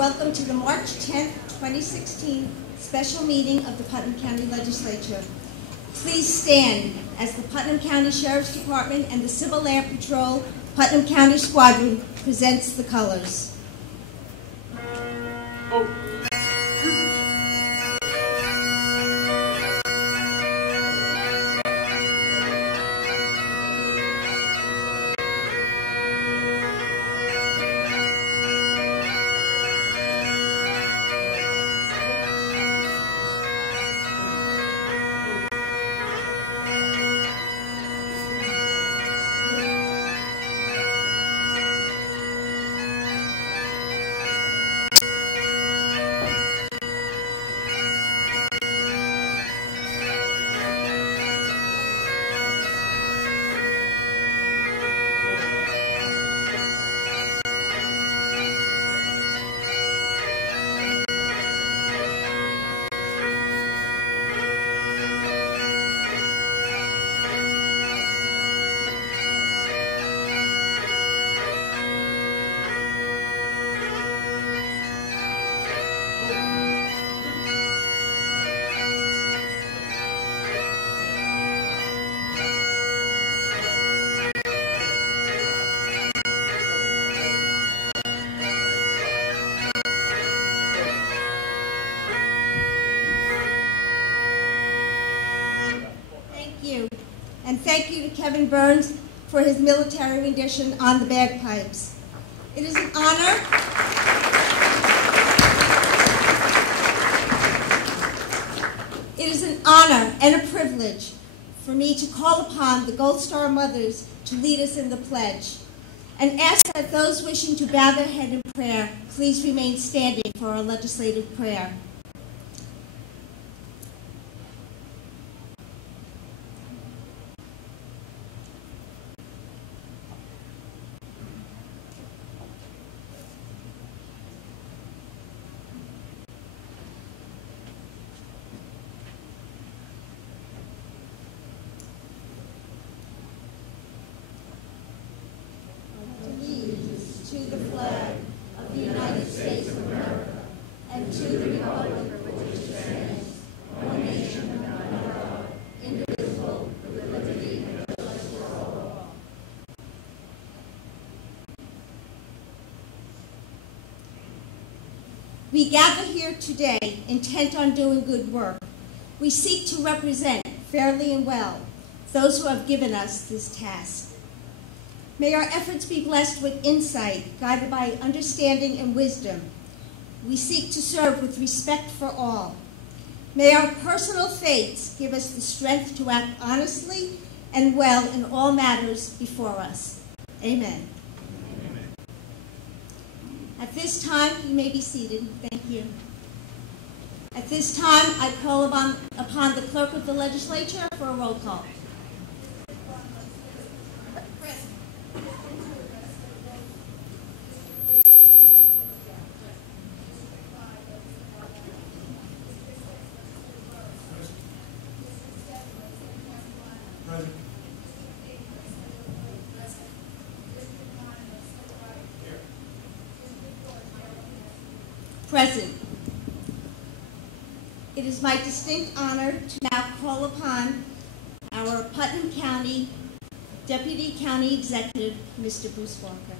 welcome to the March 10th, 2016 special meeting of the Putnam County Legislature. Please stand as the Putnam County Sheriff's Department and the Civil Air Patrol Putnam County Squadron presents the colors. And thank you to Kevin Burns for his military rendition on the bagpipes. It is an honor and a privilege for me to call upon the Gold Star Mothers to lead us in the pledge, and ask that those wishing to bow their head in prayer please remain standing for our legislative prayer. To the flag of the United States of America and to the republic for which it stands, one nation under God, indivisible, with liberty and justice for all. We gather here today intent on doing good work. We seek to represent fairly and well those who have given us this task. May our efforts be blessed with insight, guided by understanding and wisdom. We seek to serve with respect for all. May our personal faiths give us the strength to act honestly and well in all matters before us. Amen. Amen. At this time, you may be seated. Thank you. At this time, I call upon the clerk of the legislature for a roll call. Present. It is my distinct honor to now call upon our Putnam County Deputy County Executive, Mr. Bruce Walker.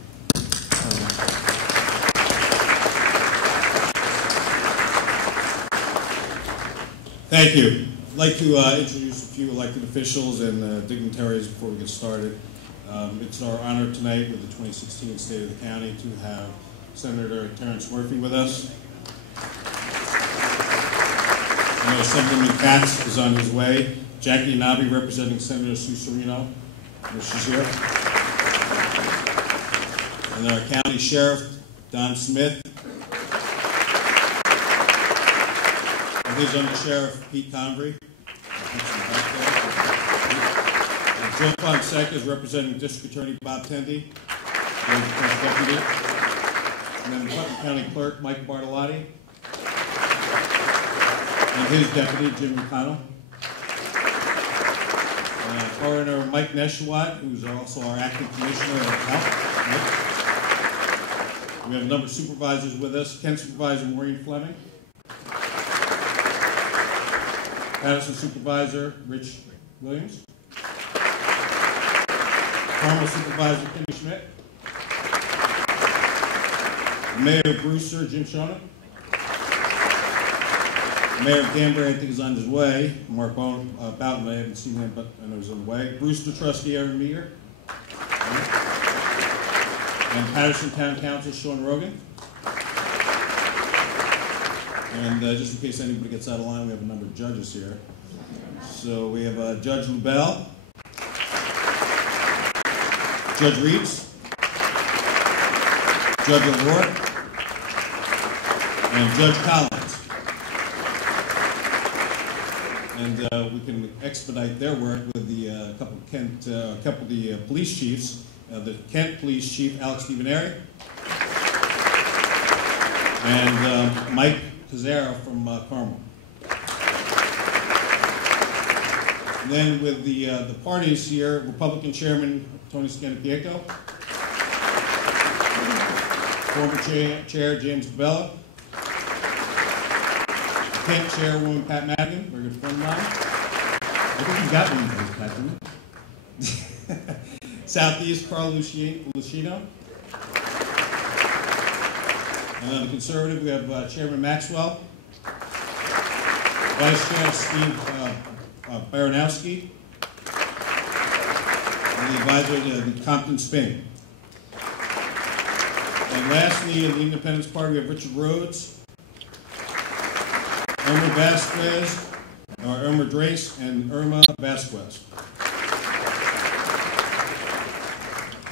Thank you. I'd like to introduce a few elected officials and dignitaries before we get started. It's our honor tonight with the 2016 State of the County to have Senator Terrence Murphy with us. I know Assemblyman Katz is on his way. Jackie Nabi representing Senator Sue Serino. She's here. And our County Sheriff, Don Smith. And his Under-Sheriff, Pete Convery. And Joe Fonseca is representing District Attorney Bob Tendy. Deputy. And then Putnam County Clerk, Mike Bartolotti. And his deputy, Jim McConnell. Coroner Mike Neshawat, who's also our acting commissioner of health. We have a number of supervisors with us. Kent Supervisor Maureen Fleming. Patterson Supervisor Rich Williams. Carmel Supervisor Kimmy Schmidt. Mayor Brewster Jim Shona. Mayor of Danbury, I think, is on his way. Mark Bowden, Boughton, I haven't seen him, but I know he's on the way. Brewster Trustee Aaron Meager. And Patterson Town Council Sean Rogan. And just in case anybody gets out of line, we have a number of judges here. So we have Judge LaBelle, Judge Reeves, Judge O'Rourke, and Judge Collins. And we can expedite their work with the couple of the police chiefs. The Kent Police Chief Alex Stevenary and Mike Pizzaro from Carmel. And then with the parties here, Republican Chairman Tony Scanapieco, former Chair James Bella, Kent Chairwoman Pat Madigan, very good friend of mine. I think you got one of those, Pat, didn't you? Southeast Carl Lucino. And on the Conservative, we have Chairman Maxwell, Vice Chair Steve Baranowski, and the advisor to the Compton Spain. And lastly, in the Independence Party, we have Richard Rhodes, Irma Vasquez, Irma Drace, and Irma Vasquez.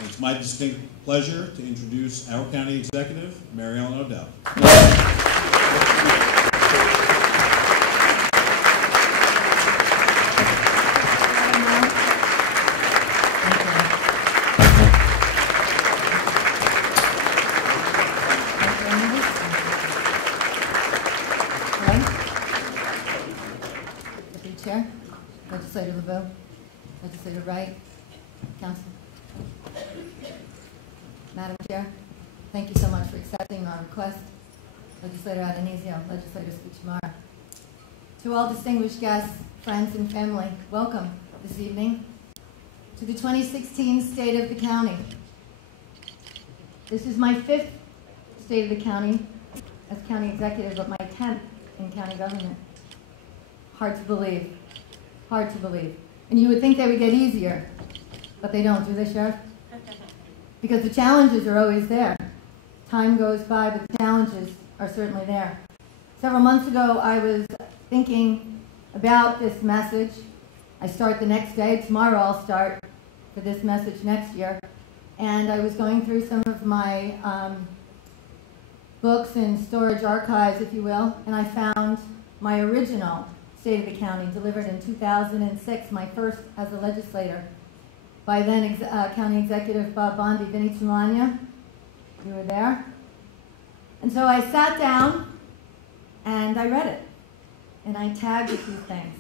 It's my distinct pleasure to introduce our County Executive, Mary Ellen O'Dell. Deputy Chair, Legislator LeBeau, Legislator Wright, Council. Madam Chair, thank you so much for accepting our request. Legislator Adonisio, Legislator Scuchamara. To all distinguished guests, friends, and family, welcome this evening to the 2016 State of the County. This is my 5th State of the County as County Executive, but my 10th in county government. Hard to believe, hard to believe. And you would think they would get easier, but they don't, do they, Sheriff? Because the challenges are always there. Time goes by, but the challenges are certainly there. Several months ago, I was thinking about this message. I start the next day. Tomorrow I'll start for this message next year. And I was going through some of my books and storage archives, if you will, and I found my original State of the County, delivered in 2006, my first as a legislator, by then County Executive Bob Bondi, Vinnie Tulania. You were there. And so I sat down and I read it. And I tagged a few things.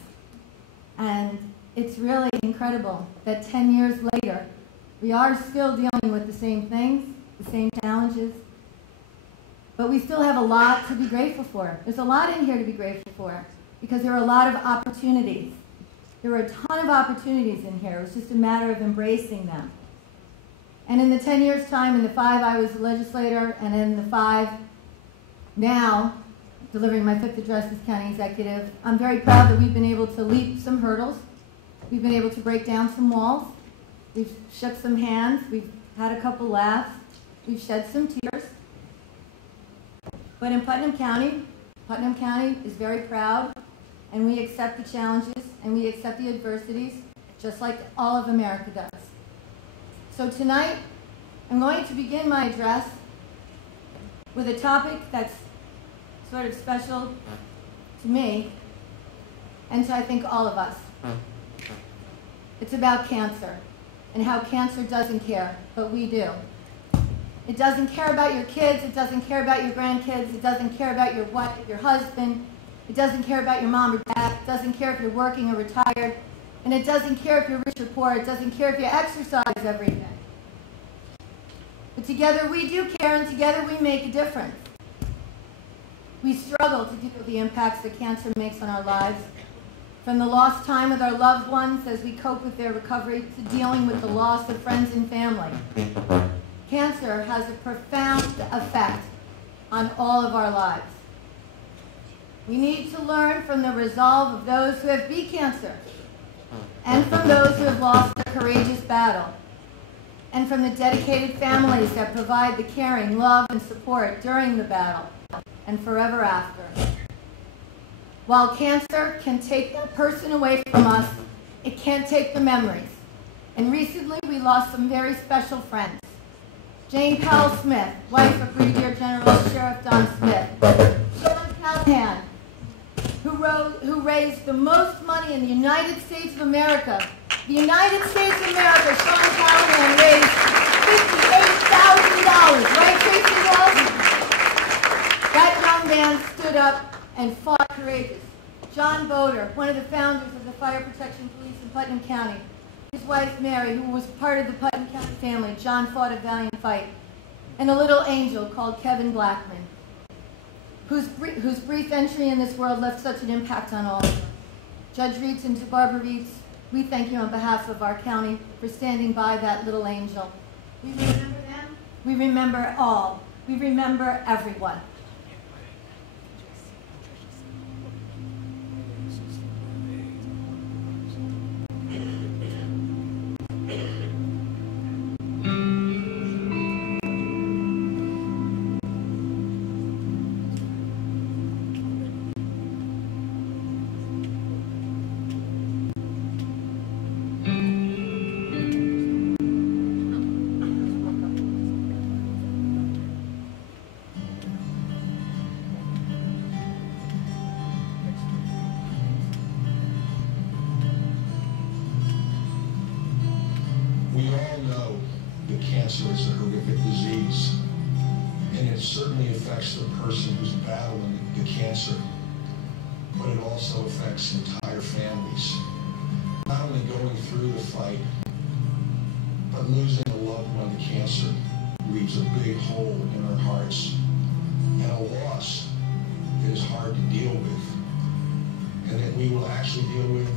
And it's really incredible that 10 years later, we are still dealing with the same things, the same challenges, but we still have a lot to be grateful for. There's a lot in here to be grateful for because there are a lot of opportunities. There were a ton of opportunities in here. It was just a matter of embracing them. And in the 10 years' time, in the 5 I was a legislator, and in the 5 now, delivering my 5th address as county executive, I'm very proud that we've been able to leap some hurdles. We've been able to break down some walls. We've shook some hands. We've had a couple laughs. We've shed some tears. But in Putnam County is very proud, and we accept the challenges and we accept the adversities just like all of America does. So tonight, I'm going to begin my address with a topic that's sort of special to me and to, I think, all of us. It's about cancer and how cancer doesn't care, but we do. It doesn't care about your kids, it doesn't care about your grandkids, it doesn't care about your wife, your husband, it doesn't care about your mom or dad, it doesn't care if you're working or retired, and it doesn't care if you're rich or poor, it doesn't care if you exercise every day. But together we do care, and together we make a difference. We struggle to deal with the impacts that cancer makes on our lives, from the lost time with our loved ones as we cope with their recovery to dealing with the loss of friends and family. Cancer has a profound effect on all of our lives. We need to learn from the resolve of those who have beat cancer, and from those who have lost a courageous battle, and from the dedicated families that provide the caring, love, and support during the battle and forever after. While cancer can take that person away from us, it can't take the memories. And recently we lost some very special friends. Jane Powell Smith, wife of Brigadier General Sheriff Don Smith. Sean Callahan, who raised the most money in the United States of America. The United States of America, Sean Callahan raised $58,000. Right, Tracy Walsh? That young man stood up and fought courageous. John Boder, one of the founders of the Fire Protection Police in Putnam County. His wife, Mary, who was part of the Putnam County family. John fought a valiant fight. And a little angel called Kevin Blackman, whose brief entry in this world left such an impact on all of us. Judge Reitz and to Barbara Reitz, we thank you on behalf of our county for standing by that little angel. We remember them. We remember all. We remember everyone. We all know that cancer is a horrific disease, and it certainly affects the person who's battling the cancer, but it also affects entire families. Not only going through the fight, but losing a loved one to cancer leaves a big hole in our hearts, and a loss that is hard to deal with, and that we will actually deal with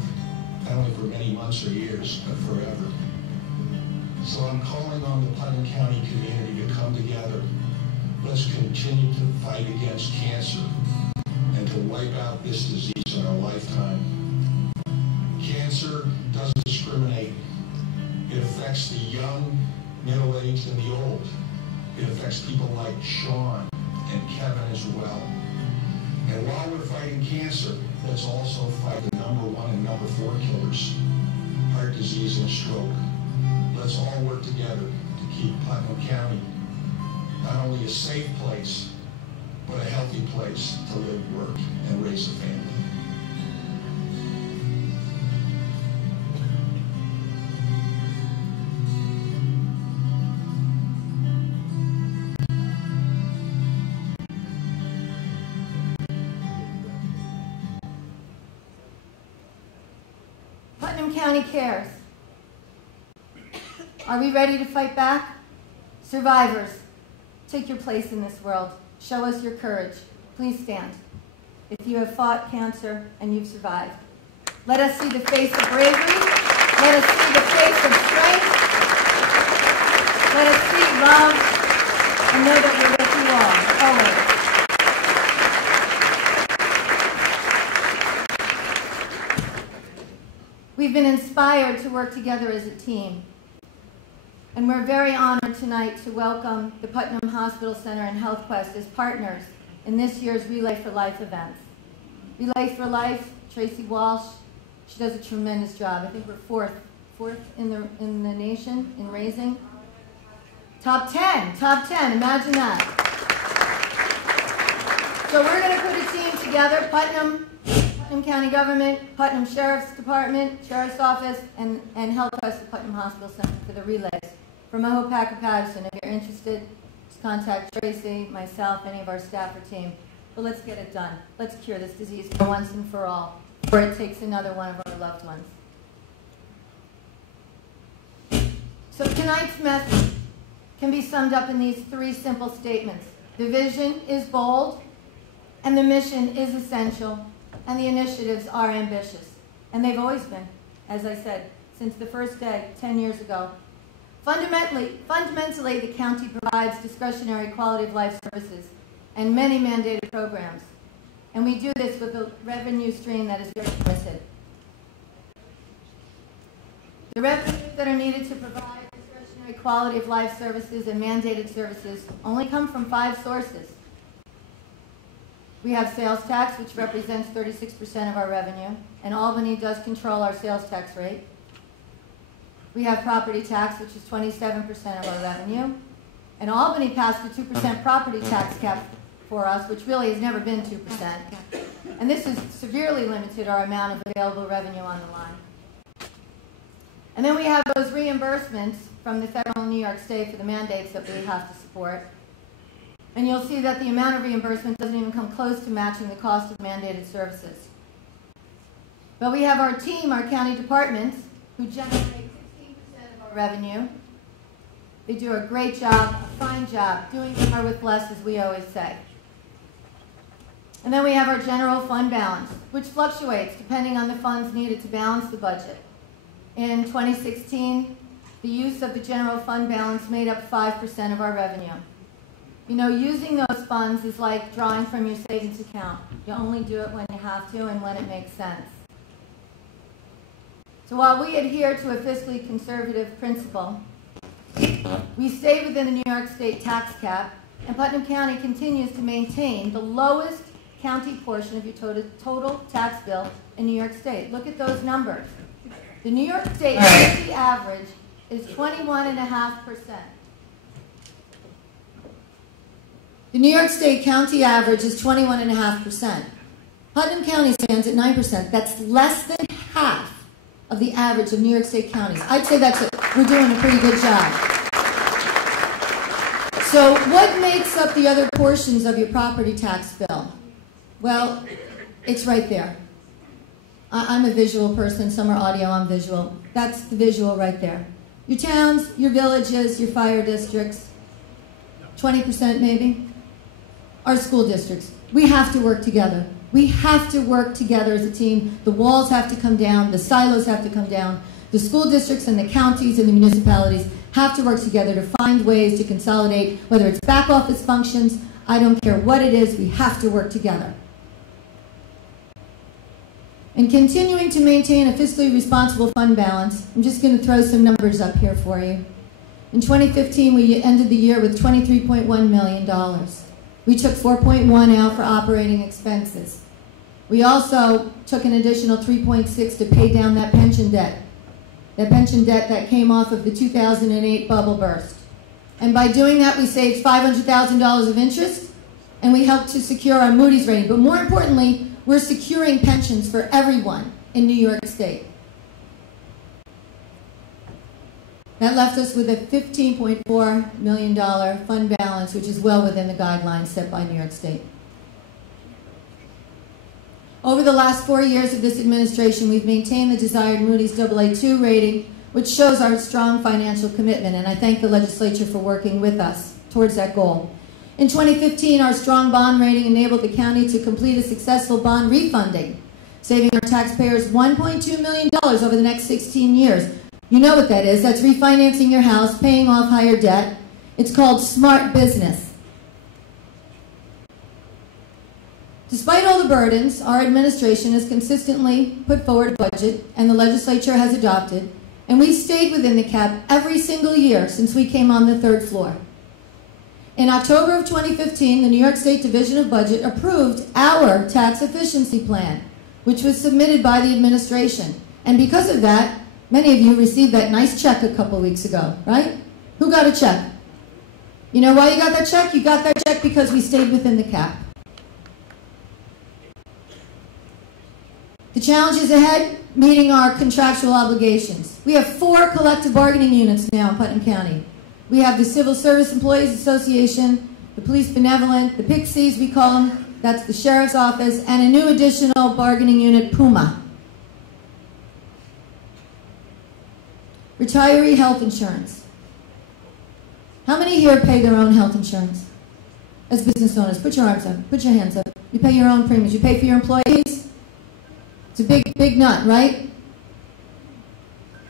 not only for many months or years, but forever. So I'm calling on the Putnam County community to come together. Let's continue to fight against cancer and to wipe out this disease in our lifetime. Cancer doesn't discriminate. It affects the young, middle-aged, and the old. It affects people like Sean and Kevin as well. And while we're fighting cancer, let's also fight the #1 and #4 killers, heart disease and stroke. Let's all work together to keep Putnam County not only a safe place, but a healthy place to live, work, and raise a family. Putnam County cares. Are we ready to fight back? Survivors, take your place in this world. Show us your courage. Please stand. If you have fought cancer and you've survived, let us see the face of bravery. Let us see the face of strength. Let us see love and know that we're with you all, always. We've been inspired to work together as a team. And we're very honored tonight to welcome the Putnam Hospital Center and HealthQuest as partners in this year's Relay for Life events. Relay for Life, Tracy Walsh, she does a tremendous job. I think we're fourth in the nation in raising. Top 10, imagine that. So we're going to put a team together, Putnam County Government, Putnam Sheriff's Department, Sheriff's Office, and HealthQuest, the Putnam Hospital Center for the relays. From Mahopac-Patterson, if you're interested, just contact Tracy, myself, any of our staff or team. But let's get it done. Let's cure this disease for once and for all, before it takes another one of our loved ones. So tonight's message can be summed up in these three simple statements. The vision is bold, and the mission is essential, and the initiatives are ambitious. And they've always been, as I said, since the first day, 10 years ago. Fundamentally, the county provides discretionary quality of life services and many mandated programs. And we do this with a revenue stream that is very limited. The revenues that are needed to provide discretionary quality of life services and mandated services only come from 5 sources. We have sales tax, which represents 36% of our revenue, and Albany does control our sales tax rate. We have property tax, which is 27% of our revenue, and Albany passed a 2% property tax cap for us, which really has never been 2%. And this has severely limited our amount of available revenue on the line. And then we have those reimbursements from the federal and New York State for the mandates that we have to support. And you'll see that the amount of reimbursement doesn't even come close to matching the cost of mandated services. But we have our team, our county departments, who generate 16% of our revenue. They do a great job, a fine job, doing more with less, as we always say. And then we have our general fund balance, which fluctuates depending on the funds needed to balance the budget. In 2016, the use of the general fund balance made up 5% of our revenue. You know, using those funds is like drawing from your savings account. You only do it when you have to and when it makes sense. So while we adhere to a fiscally conservative principle, we stay within the New York State tax cap, and Putnam County continues to maintain the lowest county portion of your total tax bill in New York State. Look at those numbers. The New York State county average is 21.5%. The New York State county average is 21.5%. Putnam County stands at 9%. That's less than half of the average of New York State counties. I'd say we're doing a pretty good job. So what makes up the other portions of your property tax bill? Well, it's right there. I'm a visual person. Some are audio, I'm visual. That's the visual right there. Your towns, your villages, your fire districts, 20% maybe, our school districts. We have to work together. We have to work together as a team. The walls have to come down. The silos have to come down. The school districts and the counties and the municipalities have to work together to find ways to consolidate, whether it's back office functions, I don't care what it is, we have to work together. And continuing to maintain a fiscally responsible fund balance, I'm just going to throw some numbers up here for you. In 2015, we ended the year with $23.1 million. We took $4.1 out for operating expenses. We also took an additional $3.6 to pay down that pension debt that came off of the 2008 bubble burst. And by doing that, we saved $500,000 of interest, and we helped to secure our Moody's rating. But more importantly, we're securing pensions for everyone in New York State. That left us with a $15.4 million fund balance, which is well within the guidelines set by New York State. Over the last 4 years of this administration, we've maintained the desired Moody's AA2 rating, which shows our strong financial commitment, and I thank the legislature for working with us towards that goal. In 2015, our strong bond rating enabled the county to complete a successful bond refunding, saving our taxpayers $1.2 million over the next 16 years. You know what that is. That's refinancing your house, paying off higher debt. It's called smart business. Despite all the burdens, our administration has consistently put forward a budget, and the legislature has adopted, and we've stayed within the cap every single year since we came on the third floor. In October of 2015, the New York State Division of Budget approved our tax efficiency plan, which was submitted by the administration. And because of that, many of you received that nice check a couple weeks ago, right? Who got a check? You know why you got that check? You got that check because we stayed within the cap. The challenges ahead, meeting our contractual obligations. We have 4 collective bargaining units now in Putnam County. We have the Civil Service Employees Association, the Police Benevolent, the Pixies, we call them, that's the Sheriff's Office, and a new additional bargaining unit, Puma. Retiree health insurance. How many here pay their own health insurance? As business owners, put your arms up, put your hands up. You pay your own premiums. You pay for your employees? It's a big, big nut, right?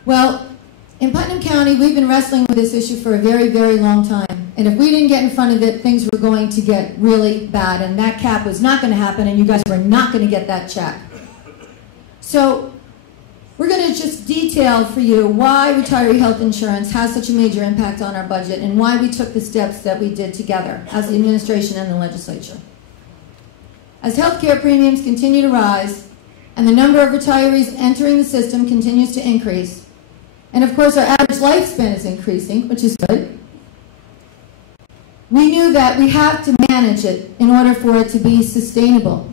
Well, in Putnam County, we've been wrestling with this issue for a very, very long time. And if we didn't get in front of it, things were going to get really bad. And that cap was not going to happen, and you guys were not going to get that check. So we're going to just detail for you why retiree health insurance has such a major impact on our budget and why we took the steps that we did together as the administration and the legislature. As healthcare premiums continue to rise and the number of retirees entering the system continues to increase, and of course our average lifespan is increasing, which is good, we knew that we have to manage it in order for it to be sustainable.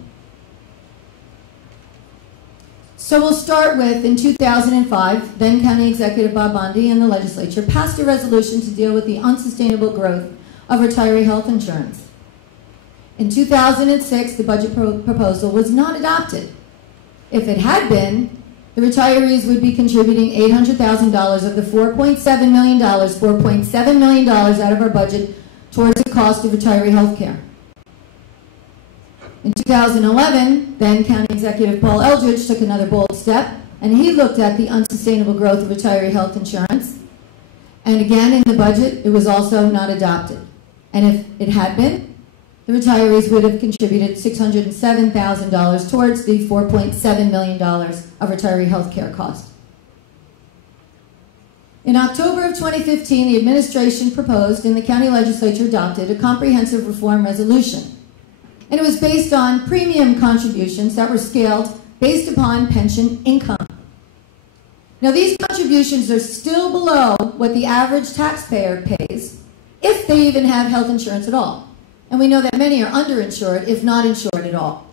So we'll start with, in 2005, then County Executive Bob Bondi and the legislature passed a resolution to deal with the unsustainable growth of retiree health insurance. In 2006, the budget proposal was not adopted. If it had been, the retirees would be contributing $800,000 of the $4.7 million out of our budget towards the cost of retiree health care. In 2011, then County Executive Paul Eldridge took another bold step, and he looked at the unsustainable growth of retiree health insurance. And again, in the budget, it was also not adopted. And if it had been, the retirees would have contributed $607,000 towards the $4.7 million of retiree health care costs. In October of 2015, the administration proposed and the county legislature adopted a comprehensive reform resolution. And it was based on premium contributions that were scaled based upon pension income. Now, these contributions are still below what the average taxpayer pays, if they even have health insurance at all. And we know that many are underinsured, if not insured at all.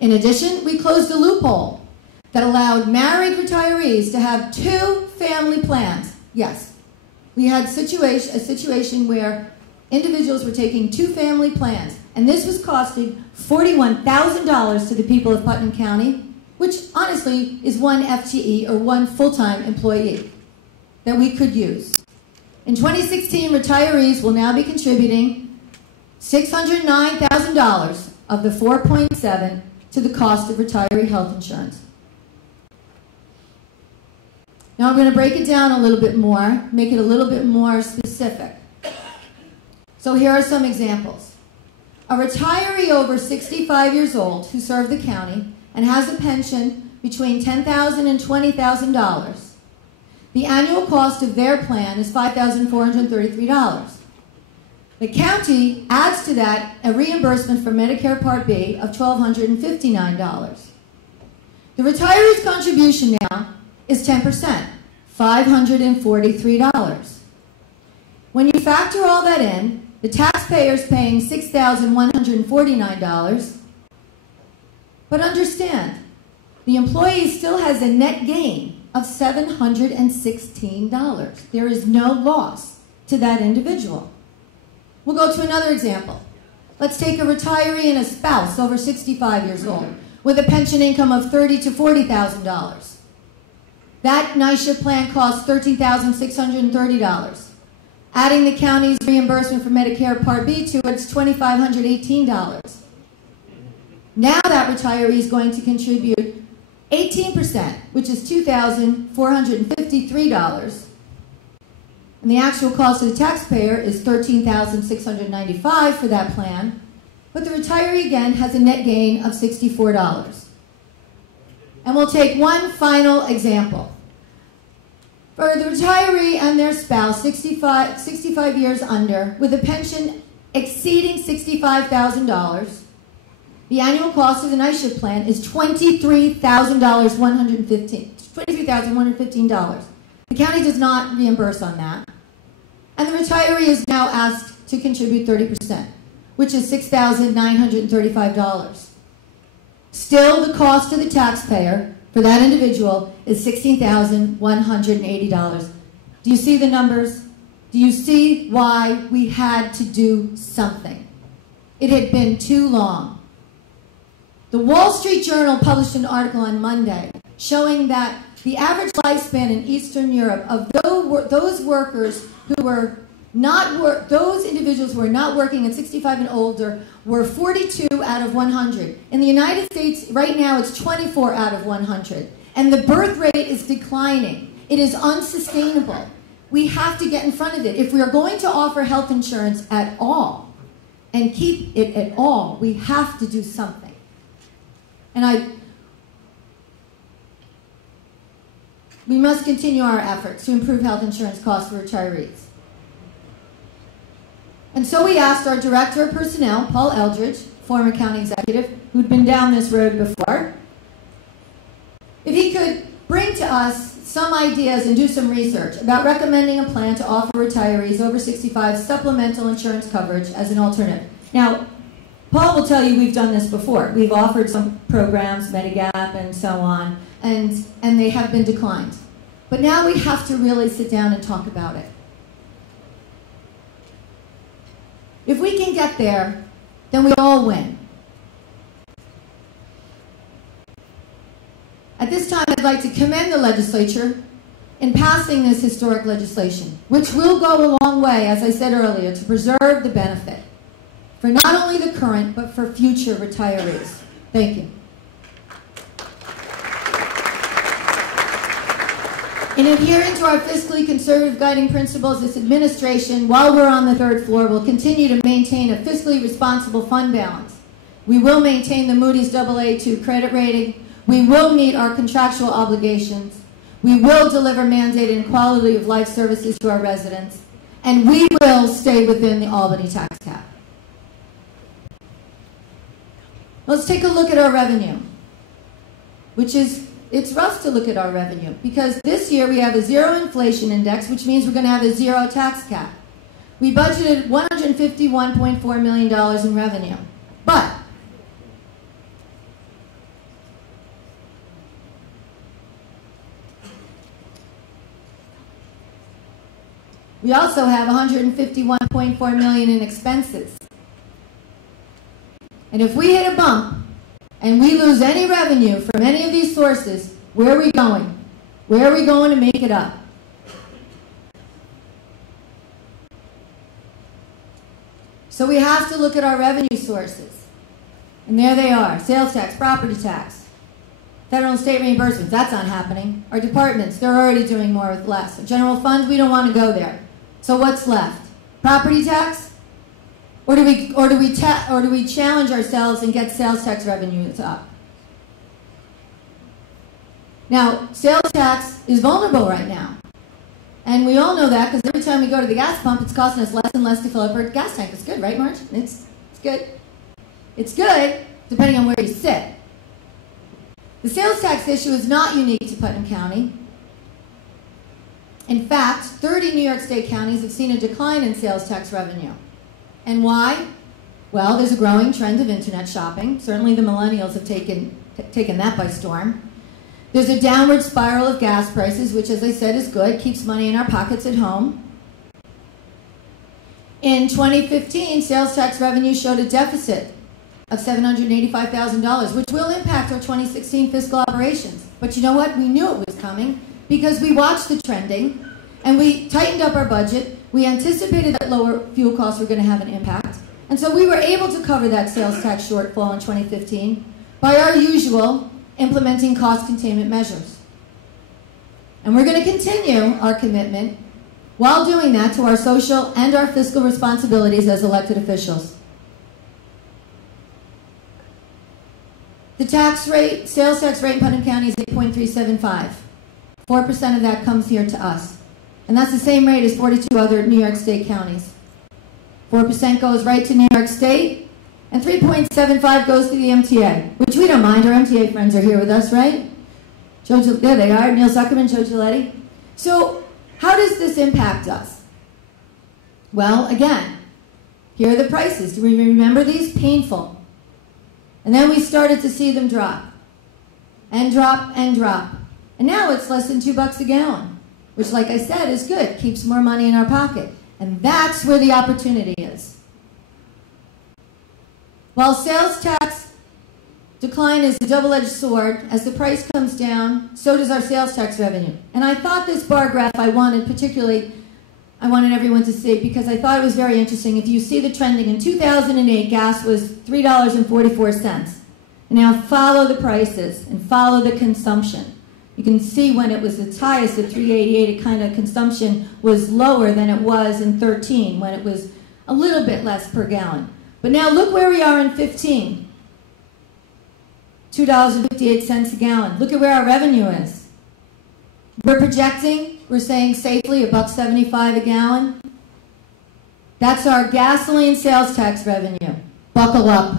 In addition, we closed a loophole that allowed married retirees to have 2 family plans. Yes, we had a situation where individuals were taking 2 family plans. And this was costing $41,000 to the people of Putnam County, which honestly is 1 FTE or 1 full-time employee that we could use. In 2016, retirees will now be contributing $609,000 of the $4.7 to the cost of retiree health insurance. Now I'm going to break it down a little bit more, make it a little bit more specific. So here are some examples. A retiree over 65 years old who served the county and has a pension between $10,000 and $20,000, the annual cost of their plan is $5,433. The county adds to that a reimbursement for Medicare Part B of $1,259. The retiree's contribution now is 10%, $543. When you factor all that in, the taxpayer's paying $6,149, but understand, the employee still has a net gain of $716. There is no loss to that individual. We'll go to another example. Let's take a retiree and a spouse over 65 years old with a pension income of $30,000 to $40,000. That NYSHA plan costs $13,630. Adding the county's reimbursement for Medicare Part B to it, it's $2,518. Now that retiree is going to contribute 18%, which is $2,453. And the actual cost of the taxpayer is $13,695 for that plan. But the retiree, again, has a net gain of $64. And we'll take one final example. For the retiree and their spouse, 65 years under, with a pension exceeding $65,000, the annual cost of the NYSHA plan is $23,115. The county does not reimburse on that. And the retiree is now asked to contribute 30%, which is $6,935. Still, the cost to the taxpayer for that individual is $16,180. Do you see the numbers? Do you see why we had to do something? It had been too long. The Wall Street Journal published an article on Monday showing that the average lifespan in Eastern Europe of those workers who were those individuals who are not working at 65 and older were 42 out of 100. In the United States, right now, it's 24 out of 100. And the birth rate is declining. It is unsustainable. We have to get in front of it. If we are going to offer health insurance at all, and keep it at all, we have to do something. And we must continue our efforts to improve health insurance costs for retirees. And so we asked our Director of Personnel, Paul Eldridge, former county executive, who'd been down this road before, if he could bring to us some ideas and do some research about recommending a plan to offer retirees over 65 supplemental insurance coverage as an alternative. Now, Paul will tell you we've done this before. We've offered some programs, Medigap and so on, and they have been declined. But now we have to really sit down and talk about it. If we can get there, then we all win. At this time, I'd like to commend the legislature in passing this historic legislation, which will go a long way, as I said earlier, to preserve the benefit for not only the current, but for future retirees. Thank you. In adhering to our fiscally conservative guiding principles, this administration, while we're on the third floor, will continue to maintain a fiscally responsible fund balance. We will maintain the Moody's AA2 credit rating. We will meet our contractual obligations. We will deliver mandated and quality of life services to our residents. And we will stay within the Albany tax cap. Let's take a look at our revenue, it's rough to look at our revenue because this year we have a zero inflation index, which means we're going to have a zero tax cap. We budgeted $151.4 million in revenue, but we also have $151.4 million in expenses. And if we hit a bump and we lose any revenue from any of these sources, where are we going? Where are we going to make it up? So we have to look at our revenue sources. And there they are: sales tax, property tax, federal and state reimbursements. That's not happening. Our departments, they're already doing more with less. General funds, we don't want to go there. So what's left? Property tax? Or do we challenge ourselves and get sales tax revenues up? Now, sales tax is vulnerable right now. And we all know that because every time we go to the gas pump, it's costing us less and less to fill up our gas tank. It's good, right, Marge? It's good. It's good, depending on where you sit. The sales tax issue is not unique to Putnam County. In fact, 30 New York State counties have seen a decline in sales tax revenue. And why? Well, there's a growing trend of internet shopping. Certainly the millennials have taken that by storm. There's a downward spiral of gas prices, which, as I said, is good, keeps money in our pockets at home. In 2015, sales tax revenue showed a deficit of $785,000, which will impact our 2016 fiscal operations. But you know what? We knew it was coming because we watched the trending and we tightened up our budget. We anticipated that lower fuel costs were going to have an impact. And so we were able to cover that sales tax shortfall in 2015 by our usual implementing cost containment measures. And we're going to continue our commitment while doing that to our social and our fiscal responsibilities as elected officials. The tax rate, sales tax rate in Putnam County is 8.375. 4% of that comes here to us. And that's the same rate as 42 other New York State counties. 4% goes right to New York State, and 3.75 goes to the MTA, which we don't mind. Our MTA friends are here with us, right? There they are, Neil Zuckerman, Joe Giletti. So how does this impact us? Well, again, here are the prices. Do we remember these? Painful. And then we started to see them drop, and drop, and drop. And now it's less than $2 a gallon, which, like I said, is good. Keeps more money in our pocket. And that's where the opportunity is. While sales tax decline is a double-edged sword, as the price comes down, so does our sales tax revenue. And I thought this bar graph I wanted particularly I wanted everyone to see because I thought it was very interesting. If you see the trending, in 2008, gas was $3.44. And now follow the prices and follow the consumption. You can see when it was its highest at $3.88, it kind of consumption was lower than it was in 13, when it was a little bit less per gallon. But now look where we are in 15. $2.58 a gallon. Look at where our revenue is. We're projecting, we're saying safely $1.75 a gallon. That's our gasoline sales tax revenue. Buckle up.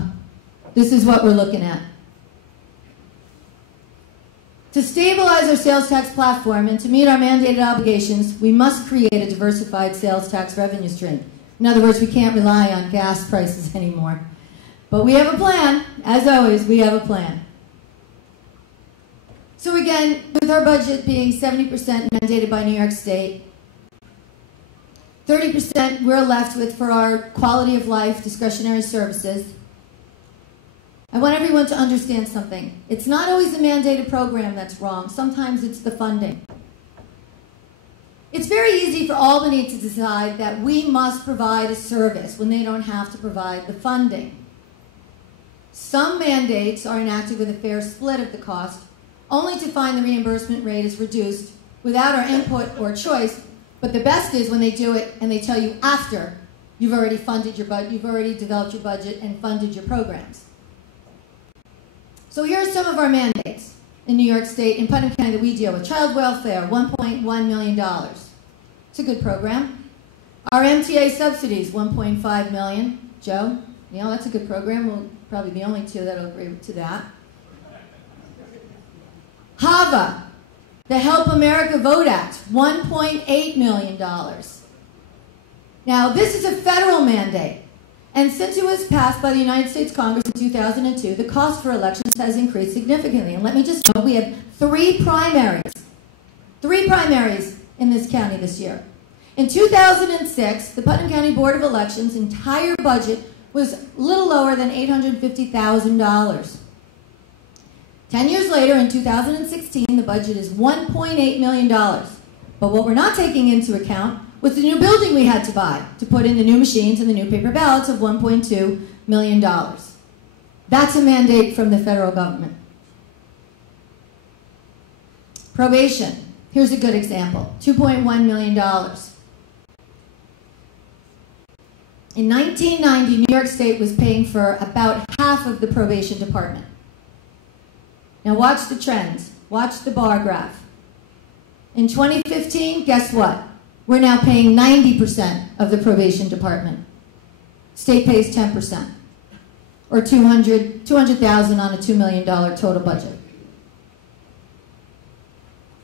This is what we're looking at. To stabilize our sales tax platform and to meet our mandated obligations, we must create a diversified sales tax revenue stream. In other words, we can't rely on gas prices anymore. But we have a plan. As always, we have a plan. So again, with our budget being 70% mandated by New York State, 30% we're left with for our quality of life discretionary services. I want everyone to understand something. It's not always the mandated program that's wrong. Sometimes it's the funding. It's very easy for Albany to decide that we must provide a service when they don't have to provide the funding. Some mandates are enacted with a fair split of the cost, only to find the reimbursement rate is reduced without our input or choice. But the best is when they do it and they tell you after you've already funded your budget, you've already developed your budget and funded your programs. So here are some of our mandates in New York State and Putnam County that we deal with. Child welfare, $1.1 million. It's a good program. Our MTA subsidies, $1.5 million. Joe, you know, that's a good program. We'll probably be the only two that'll agree to that. HAVA, the Help America Vote Act, $1.8 million. Now, this is a federal mandate. And since it was passed by the United States Congress in 2002, the cost for elections has increased significantly. And let me just note, we have three primaries in this county this year. In 2006, the Putnam County Board of Elections' entire budget was a little lower than $850,000. 10 years later, in 2016, the budget is $1.8 million. But what we're not taking into account was the new building we had to buy to put in the new machines and the new paper ballots of $1.2 million. That's a mandate from the federal government. Probation. Here's a good example. $2.1 million. In 1990, New York State was paying for about half of the probation department. Now watch the trends. Watch the bar graph. In 2015, guess what? We're now paying 90% of the probation department. State pays 10%, or $200,000 on a $2 million total budget.